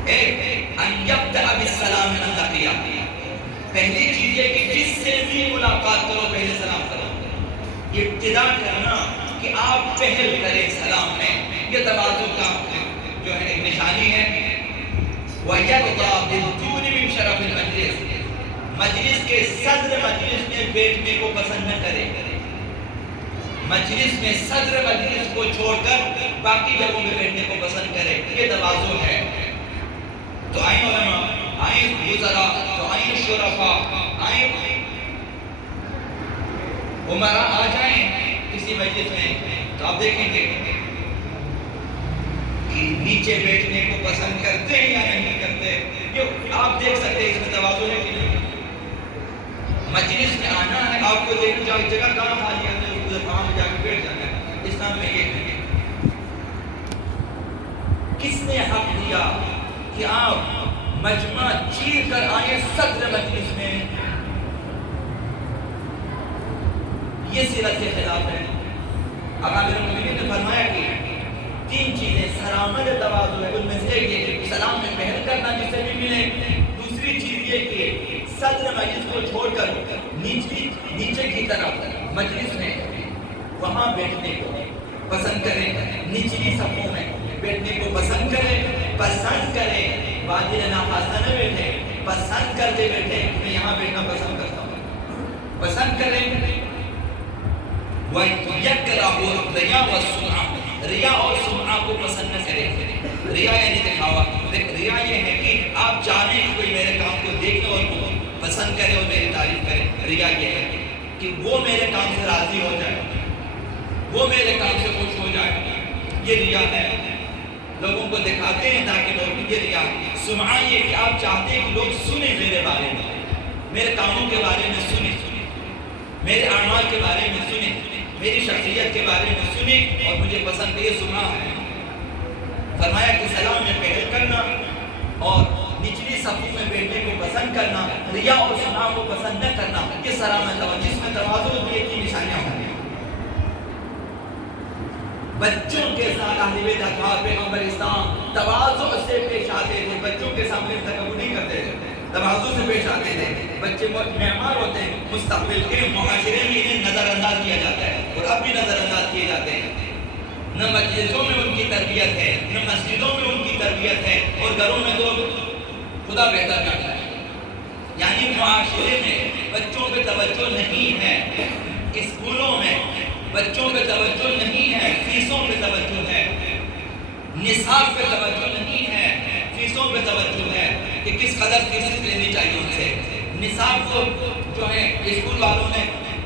ایک ان یبدأ بالسلام من التقیہ، پہلی چیز یہ کہ جس سے بھی ملاقات کرو پہلے سلام کرو، ابتدا کرنا کہ آپ پہل کریں سلام میں، یہ تواضع کا جو ہے ایک نشانی ہے۔ وَيَرْضَى بِالْطُولِ مِنْ شَرَفِ الْمَجْلِسِ، مجلس کے صدر مجلس میں بیٹھنے کو پسند نہ کرے، مجلس میں صدر مجلس کو چھوڑ کر باقی جگہوں میں بیٹھنے کو پسند کرے، یہ تواضع ہے۔ تو آئیں علماء، آئیں وزراء، تو آئیں شرفاء، آئیں عمراء آ جائیں کسی مجلس میں، تو آپ دیکھیں گے کہ نیچے بیٹھنے کو پسند کرتے ہیں یا نہیں کرتے، یہ آپ دیکھ سکتے ہیں اس میں تواضع ہے کہ نہیں۔ مجلس میں آنا ہے، آپ کو دیکھ جاؤ جگہ کہاں خالی ہے، وہاں جا کے بیٹھ جانا ہے۔ اسلام میں یہ ہے کس نے حق دیا کہ آپ مجمع چیر کر آئے صدر مجلس میں، یہ سیرت کے خلاف ہے۔ اب امیر المؤمنین نے فرمایا کہ تین چیزیں سرآمد تواضع ہے، ان میں سے ایک یہ کہ سلام میں پہل کرنا جس سے بھی ملے، دوسری چیز یہ کہ صدر مجلس کو چھوڑ کر نیچے کی طرف مجلس میں وہاں بیٹھنے کو پسند کریں، نچلی صفوں میں بیٹھنے کو پسند کریں، باجی ناخواستہ نہ بیٹھے، پسند کرتے بیٹھے، میں یہاں بیٹھنا پسند کرتا ہوں، پسند کریں۔ وَيَكْرَهُ الرِّيَاءَ وَالسُّمْعَةَ، ریا اور سمعہ کو پسند نہ کریں۔ ریا یعنی دکھاوا، ریا یہ ہے کہ آپ چاہیں کہ کوئی میرے کام کو دیکھے اور پسند کرے اور میری تعریف کرے۔ ریا یہ ہے کہ وہ میرے کام سے راضی ہو جائے، وہ میرے کام سے خوش ہو جائے، یہ ریا ہے۔ لوگوں کو دکھاتے ہیں تاکہ لوگ، یہ ریا۔ سمعہ یہ کہ آپ چاہتے ہیں کہ لوگ سنیں میرے بارے میں، میرے کاموں کے بارے میں سنیں، میرے اعمال کے بارے میں سنیں، میری شخصیت کے بارے میں سنیں اور مجھے پسند ہے، یہ سمعہ ہے۔ فرمایا کہ سلام میں پہل کرنا اور نچلی صفوں میں بیٹھنے کو پسند کرنا، ریا اور سمعہ کو پسند نہ کرنا، یہ سلامت ہے، جس میں تواضع کی ایک ہی نشانیاں ہوں گی۔ بچوں کے ساتھ اہل بیت اطہار پیغمبر اسلام تواضع سے پیش آتے تھے، بچوں کے سامنے تکبر نہیں کرتے تھے، تواضع سے پیش آتے تھے۔ بچے معمار ہوتے ہیں، مستقبل کے معاشرے میں انہیں نظر انداز کیا جاتا ہے اور اب بھی نظر انداز کیے جاتے ہیں۔ نہ مجلسوں میں ان کی تربیت ہے، نہ مسجدوں میں ان کی تربیت ہے، اور گھروں میں تو خدا بہتر کرتا ہے۔ یعنی معاشرے میں بچوں پہ توجہ نہیں ہے، اسکولوں میں بچوں پہ توجہ نہیں ہے، فیسوں پہ توجہ ہے، نصاب پہ توجہ نہیں ہے، فیسوں پہ توجہ ہے کہ کس قدر فیس لینی چاہیے ان سے، نصاب کو جو ہے اسکول والوں نے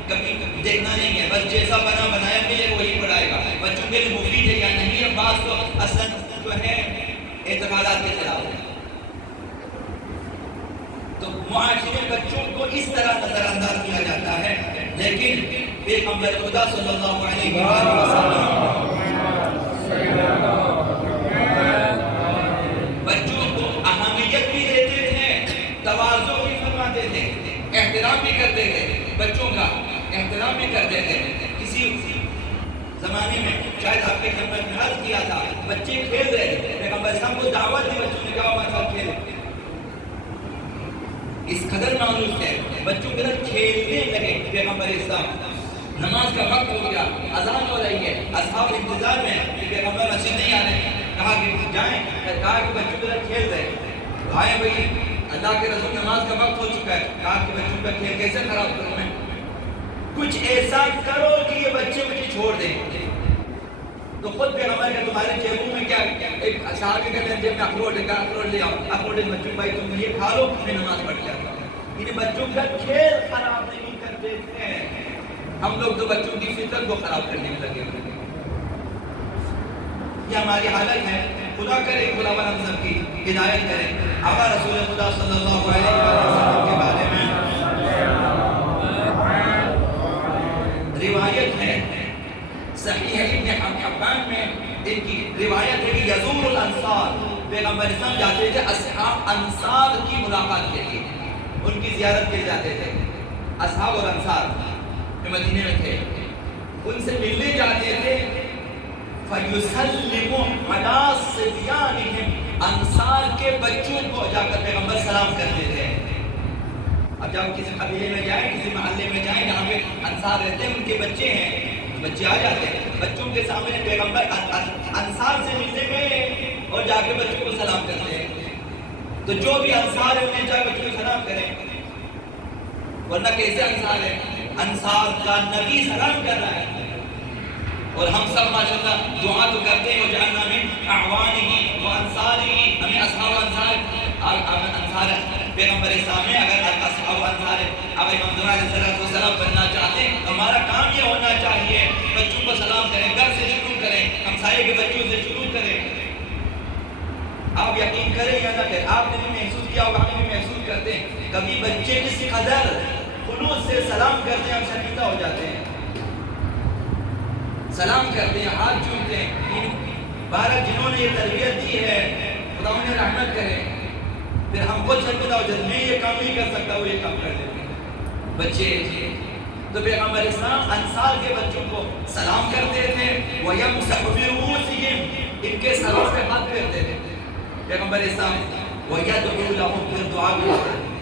کبھی دیکھنا نہیں ہے، بس جیسا بنا بنایا ملے وہی پڑھائے گا، بچوں کے لیے مفید ہے یا نہیں ہے بعض تو اصلا جو ہے اعتقادات کے خلاف ہے۔ تو معاشرے میں بچوں کو اس طرح نظر انداز کیا جاتا ہے، لیکن پیغمبر خدا صلی اللہ علیہ وسلم بچوں کو اہمیت بھی دیتے تھے، تواضع بھی فرماتے تھے، احترام بھی کرتے تھے، بچوں کا احترام بھی کرتے تھے۔ کسی زمانے میں شاید آپ کے خدمت میں عرض کیا تھا، بچے کھیل رہے تھے، پیغمبر اسلام کو دعوت دی، بچوں نے کہا ہمارے ساتھ کھیلو۔ اس قدر مانوس ہے، بچوں کے ساتھ کھیلنے لگے پیغمبر اسلام۔ نماز کا وقت ہو گیا، اذان ہو رہی ہے، اصحاب انتظار میں کہ پیغمبر مسجد نہیں آ رہے، کہا کہ جائیں، کہا کہ بچوں کے ساتھ کھیل رہے، آئے بھائی اللہ کے رسول نماز کا وقت ہو چکا ہے، کہا کہ بچوں کا کھیل کیسے خراب کروں میں، کچھ ایسا کرو کہ یہ بچے مجھے چھوڑ دیں۔ تو خود پیغمبر کہ تمہارے جیبوں میں کیا، ایک صحابی کہتے ہیں جیب میں اخروٹ ہے، اخروٹ لے آؤ، اخروٹ بچوں بھائی تم یہ کھا لو، میں نماز پڑھ جاتا ہوں۔ انہیں بچوں کا کھیل خراب نہیں کرتے تھے، ہم لوگ تو بچوں کی فطرت کو خراب کرنے میں لگے ہوئے ہیں۔ یہ ہماری حالت ہے، خدا کرے خدا ہم سب کی ہدایت کرے۔ آقا رسول خدا صلی اللہ علیہ وسلم کے بارے میں روایت ہے، صحیح ابن حبان میں ان کی روایت ہے کہ یزور الانصار، پیغمبر اسلام جاتے تھے اصحاب انصار کی ملاقات کے لیے، ان کی زیارت کے لیے جاتے تھے۔ اصحاب اور انصار جو مدینے میں تھے ان سے ملنے جاتے تھے، فَيُسَلِّمُ عَلَىٰ صِبْيَانِهِمْ، انصار کے بچوں کو جا کر پیغمبر سلام کرتے تھے۔ اب جب کسی قبیلے میں جائیں، کسی محلے میں جائیں جہاں پہ انصار رہتے ہیں، ان کے بچے ہیں، بچے آ جاتے ہیں، بچوں کے سامنے پیغمبر انصار سے ملنے گئے اور جا کے بچوں کو سلام کرتے ہیں۔ تو جو بھی انصار ہے انہیں جا بچوں کو سلام کریں، ورنہ کیسے انصار ہے؟ انصار کا نبی سلام کر رہا ہے، اور ہم سب ماشاءاللہ دعا تو کرتے ہیں وجعلنا من اعوانہ وانصارہ، ہمیں اصحاب انصار پیغمبر اسلام میں اگر اصحاب انصار اگر امام علیہ السلام بننا چاہتے ہیں، ہمارا کام یہ ہونا چاہیے بچوں کو سلام کریں، گھر سے شروع کریں، ہمسائے کے بچوں سے شروع کریں۔ آپ یقین کریں یا نہ کریں، آپ نے بھی محسوس کیا ہوگا، ہم بھی محسوس کرتے ہیں، کبھی بچے اس قدر خلوص سے سلام کرتے ہیں ہم شرمندہ ہو جاتے ہیں، سلام کرتے ہیں، ہاتھ چومتے ہیں۔ بارہ جنہوں نے یہ تربیت دی ہے خدا انہیں رحمت کرے، پھر ہم کو شرمندہ ہو جاتے ہیں، میں یہ کام نہیں کر سکتا، وہ یہ کام کر لیتے ہیں بچے۔ تو پیغمبر اسلام انصار کے بچوں کو سلام کرتے تھے، وَيَمْسَحُ بِرُؤُوسِهِمْ، ان کے سروں پہ ہاتھ پھیرتے تھے پیغمبر اسلام، وَيَدْعُو لَهُمْ، پھر دعا بھی کرتے تھے۔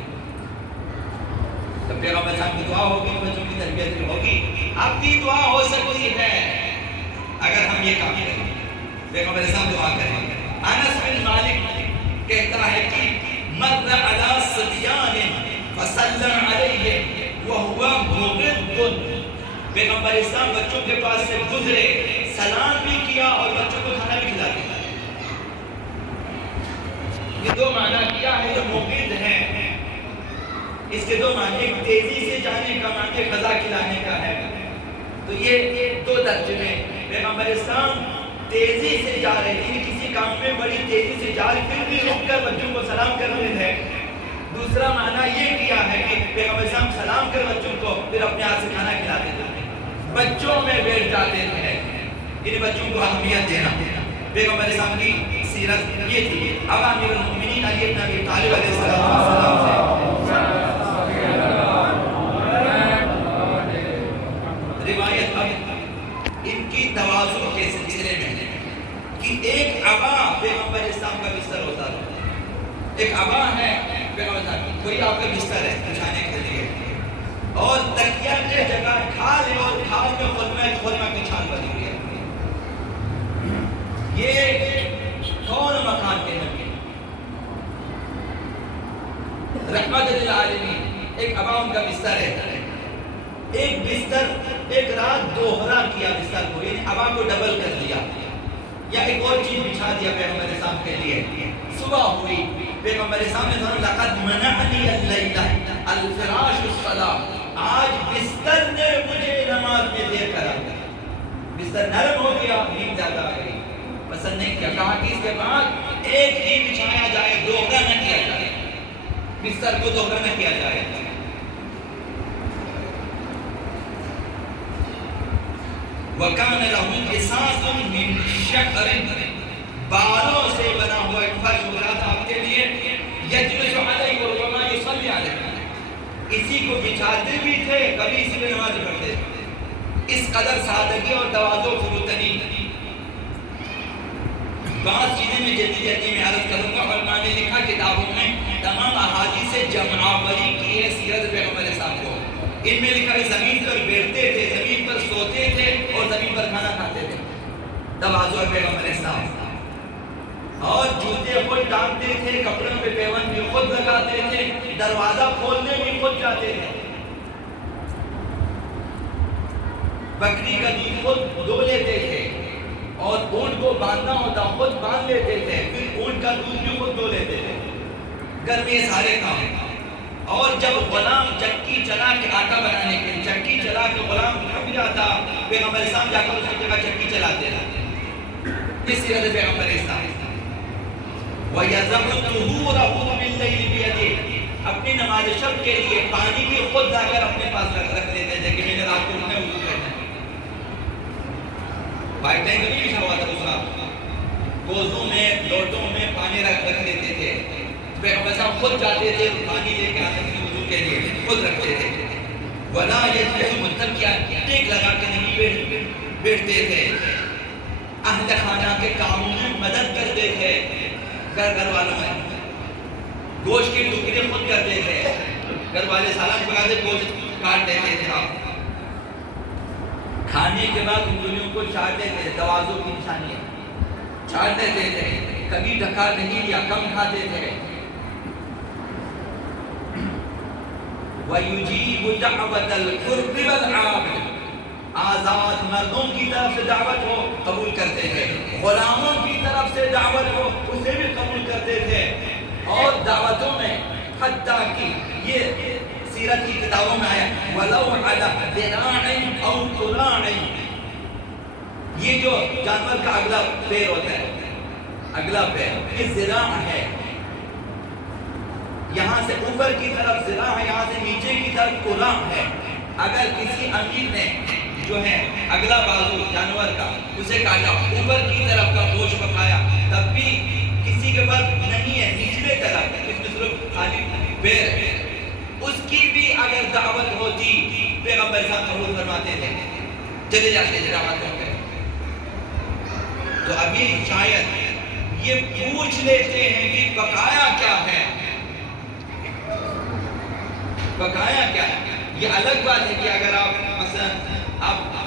تو پیغمبر اسلام کی دعا ہوگی، بچوں کی تربیت بھی ہوگی، آپ کی دعا ہو سکتی ہے اگر ہم یہ کام کریں۔ پیغمبر اسلام دعا کریں۔ انس بن مالک کہتا ہے کہ مر علی صبیان فسلم علیہ وہو مغض، پیغمبر اسلام بچوں کے پاس سے گزرے، سلام بھی کیا اور بچوں کو کھانا بھی کھلا دیا۔ یہ دو معنی کیا ہے جو مغض ہیں، اس کے دو معنی، ایک تیزی سے جانے کا معنی غذا کھلانے کا ہے۔ تو یہ دو ترجمے، پیغمبر اسلام تیزی سے جا رہے تھے، کسی کام میں بڑی تیزی سے جا رہے پھر بھی رک کر بچوں کو سلام کرتے تھے۔ دوسرا معنی یہ کیا ہے کہ پیغمبر اسلام سلام کر بچوں کو پھر اپنے ہاتھ سے کھانا کھلاتے تھے، بچوں میں بیٹھ جاتے تھے۔ ان بچوں کو اہمیت دینا، پیغمبر اسلام کی سیرت یہ تھی۔ اب امیر المومنین علی بن ابی طالب علیہ السلام سے روایت اب ان کی تواضع کے سلسلے میں ہے کہ ایک عبا پیغمبر اسلام کا بستر ہوتا تھا، ایک عبا ہے پیغمبر اسلام، کوئی آپ کا بستر ہے بچھانے کے لیے، اور تکیہ کی جگہ کھال ہے اور کھال میں خرما کی چھال بنی ہوئی ہے۔ یہ کون مکان کے نبی رحمت للعالمین، ایک عبا ان کا بستر ہے، ایک بستر ایک رات دوہرا کیا بستر کو، یعنی عبا کو ڈبل کر دیا یا ایک اور چیز بچھا دیا پیغمبر اسلام کے لیے۔ صبح ہوئی، پیغمبر اسلام نے کہا لقد منعنی اللیلہ، الفراش الصلاۃ، آج بستر نے مجھے نماز میں دیر کرا، بستر نرم ہو گیا، نیند زیادہ آ گئی، پسند نہیں کیا، کہا کہ اس کے بعد ایک ہی بچھایا جائے، دوہرا نہ کیا جائے، بستر کو دوہرا نہ کیا جائے۔ وَكَانَ لَهُ قِصَاصٌ مِّن شَعْرٍ، بالوں سے بنا ہوا ایک فرش بنا تھا آپ کے لیے، یجلس علیہ وربما یصلی علیہ، اسی کو بچھاتے بھی تھے، کبھی اسی میں نماز پڑھتے تھے۔ اس قدر سادگی اور تواضع فروتنی۔ بعض چیزیں میں جلدی میں عرض کروں گا، علماء نے لکھا کتابوں میں تمام احادیث جمعاوری کی ہے سیرت پیغمبر صاحب کو، ان میں لکھا ہے زمین پر بیٹھتے تھے، زمین پر سوتے تھے اور زمین پر کھانا کھاتے تھے، تواضع پیغمبر صاحب، اور جوتے خود ڈالتے تھے، کپڑوں پہ پیوند بھی خود لگاتے تھے، دروازہ کھولنے بھی خود جاتے تھے، بکری کا دودھ خود دھو لیتے تھے، اور اونٹ کو باندھنا ہوتا خود باندھ لیتے تھے، پھر اونٹ کا دودھ بھی خود دھو لیتے تھے، گھر میں یہ سارے کام۔ اور جب غلام چکی چلا کے آٹا بنانے کے لیے، چکی چلا کے غلام تھک جاتا، پیغمبر اسلام جا کر اس کی جگہ چکی چلاتے تھے، اس سیرت پیغمبر اسلام۔ وَيَزَمُ الطُّهُورَهُ بِاللَّيْلِ بِيَدِهِ، اپنی نماز شب کے لیے پانی بھی خود لا کر اپنے پاس رکھ لیتے تھے کہ میں نے رات کو اٹھنا ہے، وضو کرنا ہے۔ وائٹ ٹینک نہیں بچھا ہوا تھا دوسرا، کوزوں میں لوٹوں میں پانی رکھ لیتے تھے، پیغمبر صاحب خود جاتے تھے، پانی لے کے آتے تھے وضو کے لیے، خود رکھتے تھے۔ وَلَا يَجْلِسُ مُتَّكِئًا، ٹیک لگا کے نہیں بیٹھتے تھے، اہل خانہ کے کاموں میں مدد کرتے تھے، گھر والوں میں گوشت کے ٹکڑے خود کرتے تھے، گھر والے سالن پکاتے گوشت کاٹ دیتے تھے، آپ کھانے کے بعد انگلیوں کو چاٹ دیتے تھے، تواضع کی نشانی ہے، چاٹ دیتے تھے، کبھی ڈھکا نہیں لیا، کم کھاتے تھے۔ وَيُجِيبُ دَعْوَةَ الْحُرِّ وَالْعَابِدِ، آزاد مردوں کی طرف سے دعوت ہو قبول کرتے تھے، غلاموں کی طرف سے دعوت ہو اسے بھی قبول کرتے تھے، اور دعوتوں میں حتیٰ کہ یہ سیرت کی کتابوں میں آیا وَلَوْ عَلَى ذِرَاعٍ أَوْ قُرَاعٍ، یہ جو جانور کا اگلا پیر ہوتا ہے، اگلا پیر یہ ذراع ہے، یہاں سے اوپر کی طرف ذراع ہے، یہاں سے نیچے کی طرف قراع ہے، اگر کسی امیر نے جو ہے اگلا بازو جانور کا اسے کاٹا، اوپر کی طرف کا گوشت پکایا، تب بھی کسی کے پاس نہیں ہے، نچلے طرف اس میں صرف خالی پیر ہے، اس کی بھی اگر دعوت ہوتی پیغمبر صاحب قبول فرماتے تھے، چلے جاتے تھے دعوتوں کے۔ تو ابھی شاید یہ پوچھ لیتے ہیں کہ پکایا کیا ہے، پکایا کیا ہے۔ یہ الگ بات ہے کہ اگر آپ مثلا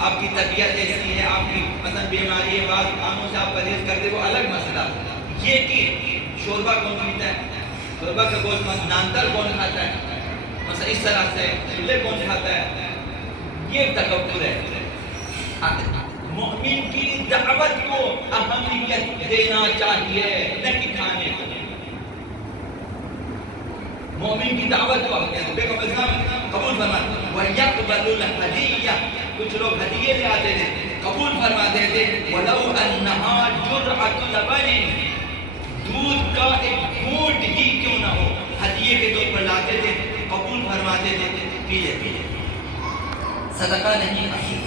آپ کی طبیعت ایسی ہے، آپ کی مثلا بیماری ہے، بعض کاموں سے آپ پرہیز کرتے، وہ الگ مسئلہ۔ یہ کہ شوربہ کون پیتا ہے، شوربہ کا گوشت نانتر کون کھاتا ہے، مثلا اس طرح سے چولہے کون کھاتا ہے، یہ تکبر ہے۔ مومن کی دعوت کو اہمیت دینا چاہیے، نہ کہ کھانے کو۔ مومن کی دعوت کو پیغمبر صاحب قبول فرماتے، وَيَقْبَلُ الْحَدِيَّةَ، کچھ لوگ ہدیے لے آتے تھے، قبول فرماتے تھے، وَلَوْ أَنَّهَا جُرْعَةُ لَبَنٍ، دودھ کا ایک گھونٹ ہی کیوں نہ ہو، ہدیے کے طور پر لاتے تھے، قبول فرماتے تھے، پیے صدقہ نہیں حاصل،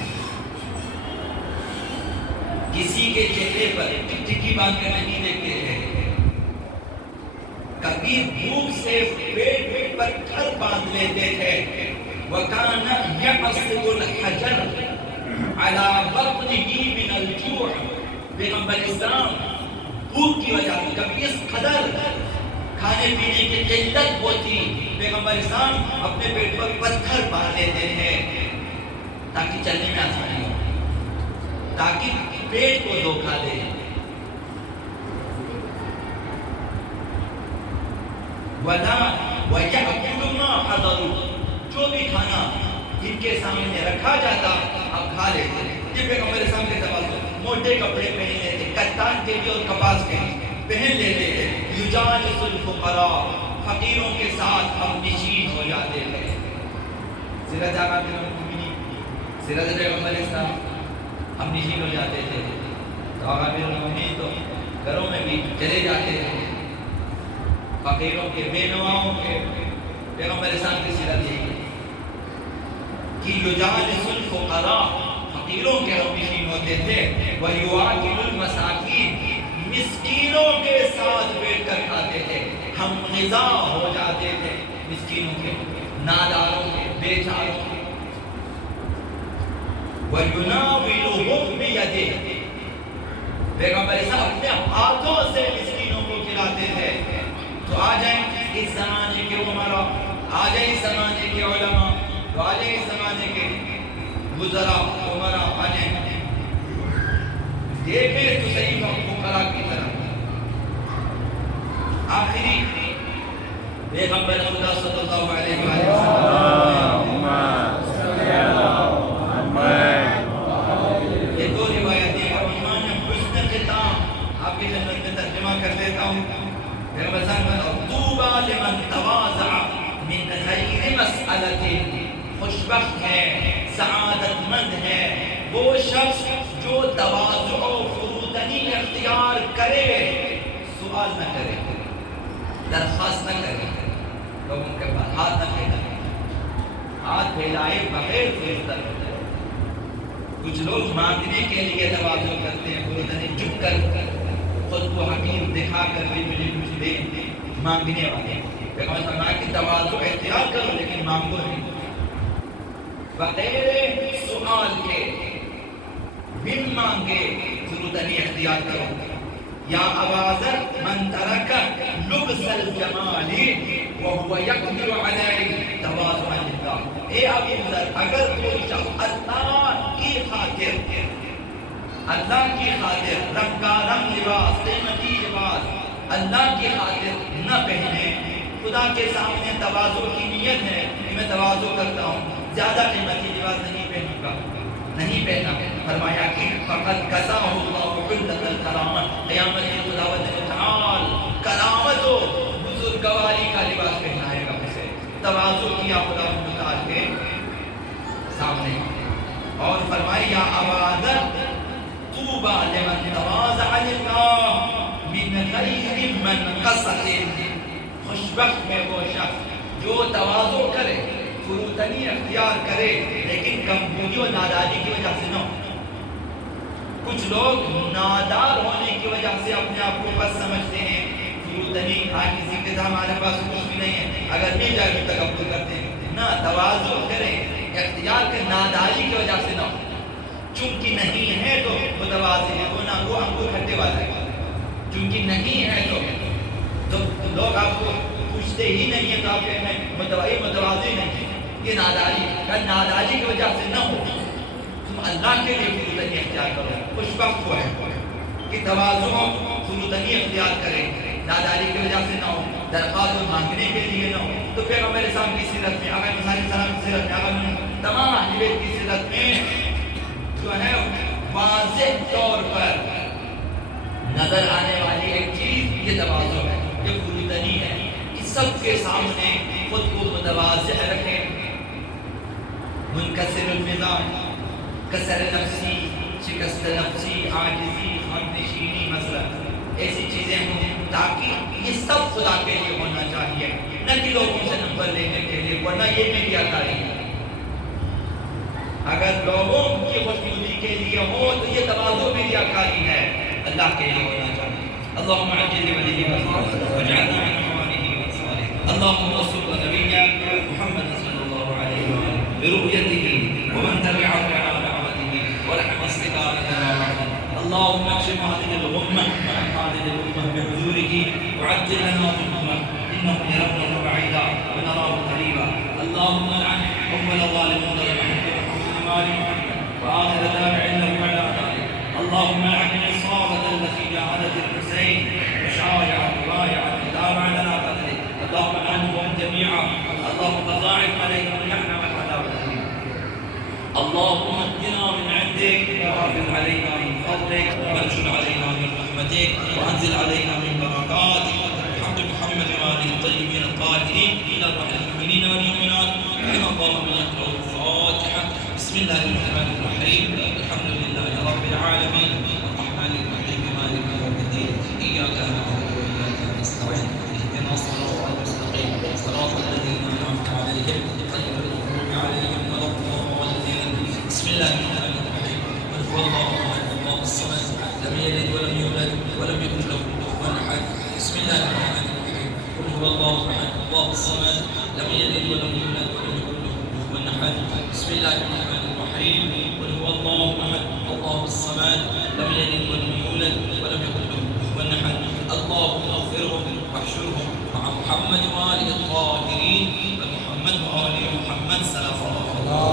کسی کے چہرے پر ٹکی باندھ کر نہیں دیکھتے تھے، کبھی بھوک سے پیٹ پر پتھر باندھ لیتے تھے۔ وَكَانَ يَعْصِبُ الْحَجَرَ عَلَى بَطْنِهِ مِنَ الْجُوعِ، پیغمبر اسلام بھوک کی وجہ سے کبھی اس قدر کھانے پینے کی قلت ہوتی، پیغمبر اسلام اپنے پیٹ پر پتھر باندھ لیتے تھے تاکہ چلنے میں آسانی ہو، تاکہ پیٹ کو دھوکہ دے۔ وَيَأْكُلُ مَا حَضَرُوا، جو بھی کھانا جن کے سامنے رکھا جاتا اب کھا لیتے۔ یہ پیغمبر اسلام کے سوال، موٹے کپڑے پہن لیتے، کتان کے بھی اور کپاس کے پہن لیتے تھے، یُجَالِسُ الْفُقَرَاء، فقیروں کے ساتھ ہم نشین ہو جاتے تھے۔ سیرت آقا المومنین، سیرت پیغمبر اسلام ہم نشین ہو جاتے تھے تو آقا المومنین تو گھروں میں بھی چلے جاتے تھے، فقیروں کے، بے نواؤں کے پیغمبر اسلام کی سیرت یہی کہ یجالس الفقراء، فقیروں کے ہم نشین ہوتے تھے، ویواکل المساکین، مسکینوں کے ساتھ بیٹھ کر کھاتے تھے، ہم غذا ہو جاتے تھے مسکینوں کے، ناداروں کے، بیچاروں کے، وَيُنَاوِلُهُمْ بِيَدِهِ، پیغمبر صاحب اپنے ہاتھوں سے مسکینوں کو کھلاتے تھے۔ تو آ جائیں اس زمانے کے عمراء، آ جائیں اس زمانے کے علماء، تو آ جائیں اس زمانے کے وزراء، عمراء، آ جائیں دیکھیں تو صحیح فقراء کی طرح۔ آخری پیغمبر خدا صلی اللہ علیہ وسلم یہ دو روایتیں ایمان حسن ختام آپ کی خدمت میں ترجمہ کر دیتا ہوں۔ پیغمبر صلی اللہ علیہ وسلم طوبی لمن تواضع من غیر مسئلۃ، خوشبخت ہے، سعادت مند ہے وہ شخص جو تواضع و فروتنی اختیار کرے، سوال نہ کرے، درخواست نہ کرے، لوگوں کے پاس ہاتھ نہ پھیلائے، ہاتھ پھیلائے بغیر فروتن ہوتا ہے۔ کچھ لوگ مانگنے کے لیے تواضع کرتے ہیں، فروتنی جھک کر خود کو حقیر دکھا کر بھی مجھے کچھ دے، مانگنے والے۔ پیغمبر صلی اللہ علیہ وسلم کی تواضع اختیار کرو لیکن مانگو نہیں، بغیر سوال کے، بن مانگے فروتنی اختیار کرو۔ یا ابازر من ترک لبس الجمال وهو يقدر عليه تواضعا لله، اے ابو ذر اگر کوئی شخص اللہ کی خاطر، اللہ کی خاطر رنگا رنگ لباس، قیمتی لباس اللہ کی خاطر نہ پہنے، خدا کے سامنے تواضع کی نیت ہے کہ میں تواضع کرتا ہوں، زیادہ قیمتی لباس نہیں پہنوں گا، نہیں پہنا، فرمایا کہ فقط کساہ اللہ حلت الکرامت، قیامت میں خداوند تعال کرامت و بزرگواری کا لباس پہنائے گا اسے۔ تواضع کیا خداوند تعال کے سامنے اور فرمایا یا ابادر طوبی لمن تواضع للہ من غیر منقصۃ، خوشبخت ہے وہ شخص جو تواضع کرے، فروتنی اختیار کرے لیکن کمزوری و ناداری کی وجہ سے نہ ہو۔ کچھ لوگ نادار ہونے کی وجہ سے اپنے آپ کو بس سمجھتے ہیں، فروتنی آج کسی کے ساتھ ہمارے پاس کچھ بھی نہیں ہے، اگر مل جائے تو تکبر کرتے ہیں، نہ تواضع کریں، اختیار کے ناداری کی وجہ سے نہ ہو۔ چونکہ نہیں ہے تو متواضع ہے، وہ نہ وہ انگور کھٹے والا ہے، چونکہ نہیں ہے تو لوگ آپ کو پوچھتے ہی نہیں ہے تو آپ کہتے ہیں متواضع نہیں، یہ ناداری، اگر ناداری کی وجہ سے نہ ہو تم اللہ کے لیے فروتنی اختیار کرو، خوشبخت ہو ہے کہ تواضع فروتنی اختیار کرے، ناداری کی وجہ سے نہ ہو، درخواست مانگنے کے لیے نہ ہو۔ تو پیغمبر اسلام کی سیرت میں، اگر مثال السلام کی سیرت میں، اگر تمام اہل بیت کی سیرت میں جو ہے واضح طور پر نظر آنے والی ایک چیز یہ تواضع ہے، یہ فروتنی ہے، اس سب کے سامنے خود کو متواضع رکھیں، منکسر المزاج، کسر نفسی، شکست نفسی، عاجزی، خودنشینی، مثلا ایسی چیزیں ہوں تاکہ یہ سب خدا کے لیے ہونا چاہیے، نہ کہ لوگوں سے نمبر لینے کے لیے، ورنہ یہ بھی ریاکاری ہے۔ اگر لوگوں کی خوشنودی کے لیے ہو تو یہ تواضع بھی ریاکاری ہے، اللہ کے لیے ہونا چاہیے۔ اللہم عجل لوليه واجعلنا من مواليه وانصاره، اللهم انصر نبينا محمد صلى الله عليه وسلم برؤيته ومن تبعه على دعوته ولحم استقامتنا معه، اللهم اكشف هذه الغمة عن هذه الأمة بحضوره وعجل لنا ظلمه إنه يرونه بعيدا ونراه قريبا، اللهم لعن أول الظالمين وآخر تابع له على ذلك، اللهم لعن العصابة التي جاهدت الحسين وشايعت وبايعت وتابع لنا قتله، اللهم لعنهم جميعا، اللهم تضاعف عليهم اللعنة والعذاب، اللهم اهدنا من عندك وافض علينا من فضلك وانشر علينا من رحمتك وانزل علينا من بركاتك بحق محمد وآله الطيبين الطاهرين إلى روح المؤمنين والمؤمنات، رحم الله من يقرأ بسم الله الرحمن الرحيم الحمد لله رب العالمين الرحمن الرحيم مالك يوم الدين إياك نعبد وإياك نستعين اهدنا الصراط المستقيم صراط الذين أنعمت عليهم غير المغضوب عليهم ولا الضالين بسم الله الرحمن الرحيم قل هو الله أحد الله الصمد لم يلد ولم يولد ولم يكن له كفوا أحد بسم الله الرحمن الرحيم قل هو الله أحد الله الصمد لم يلد ولم يولد ولم يكن له كفوا أحد بسم الله الرحمن الرحيم قل هو الله أحد الله الصمد لم يلد ولم يولد ولم يكن له كفوا أحد اللهم اغفرهم واحشرهم مع محمد وآله الطاهرين ومحمد وآل محمد سلام الله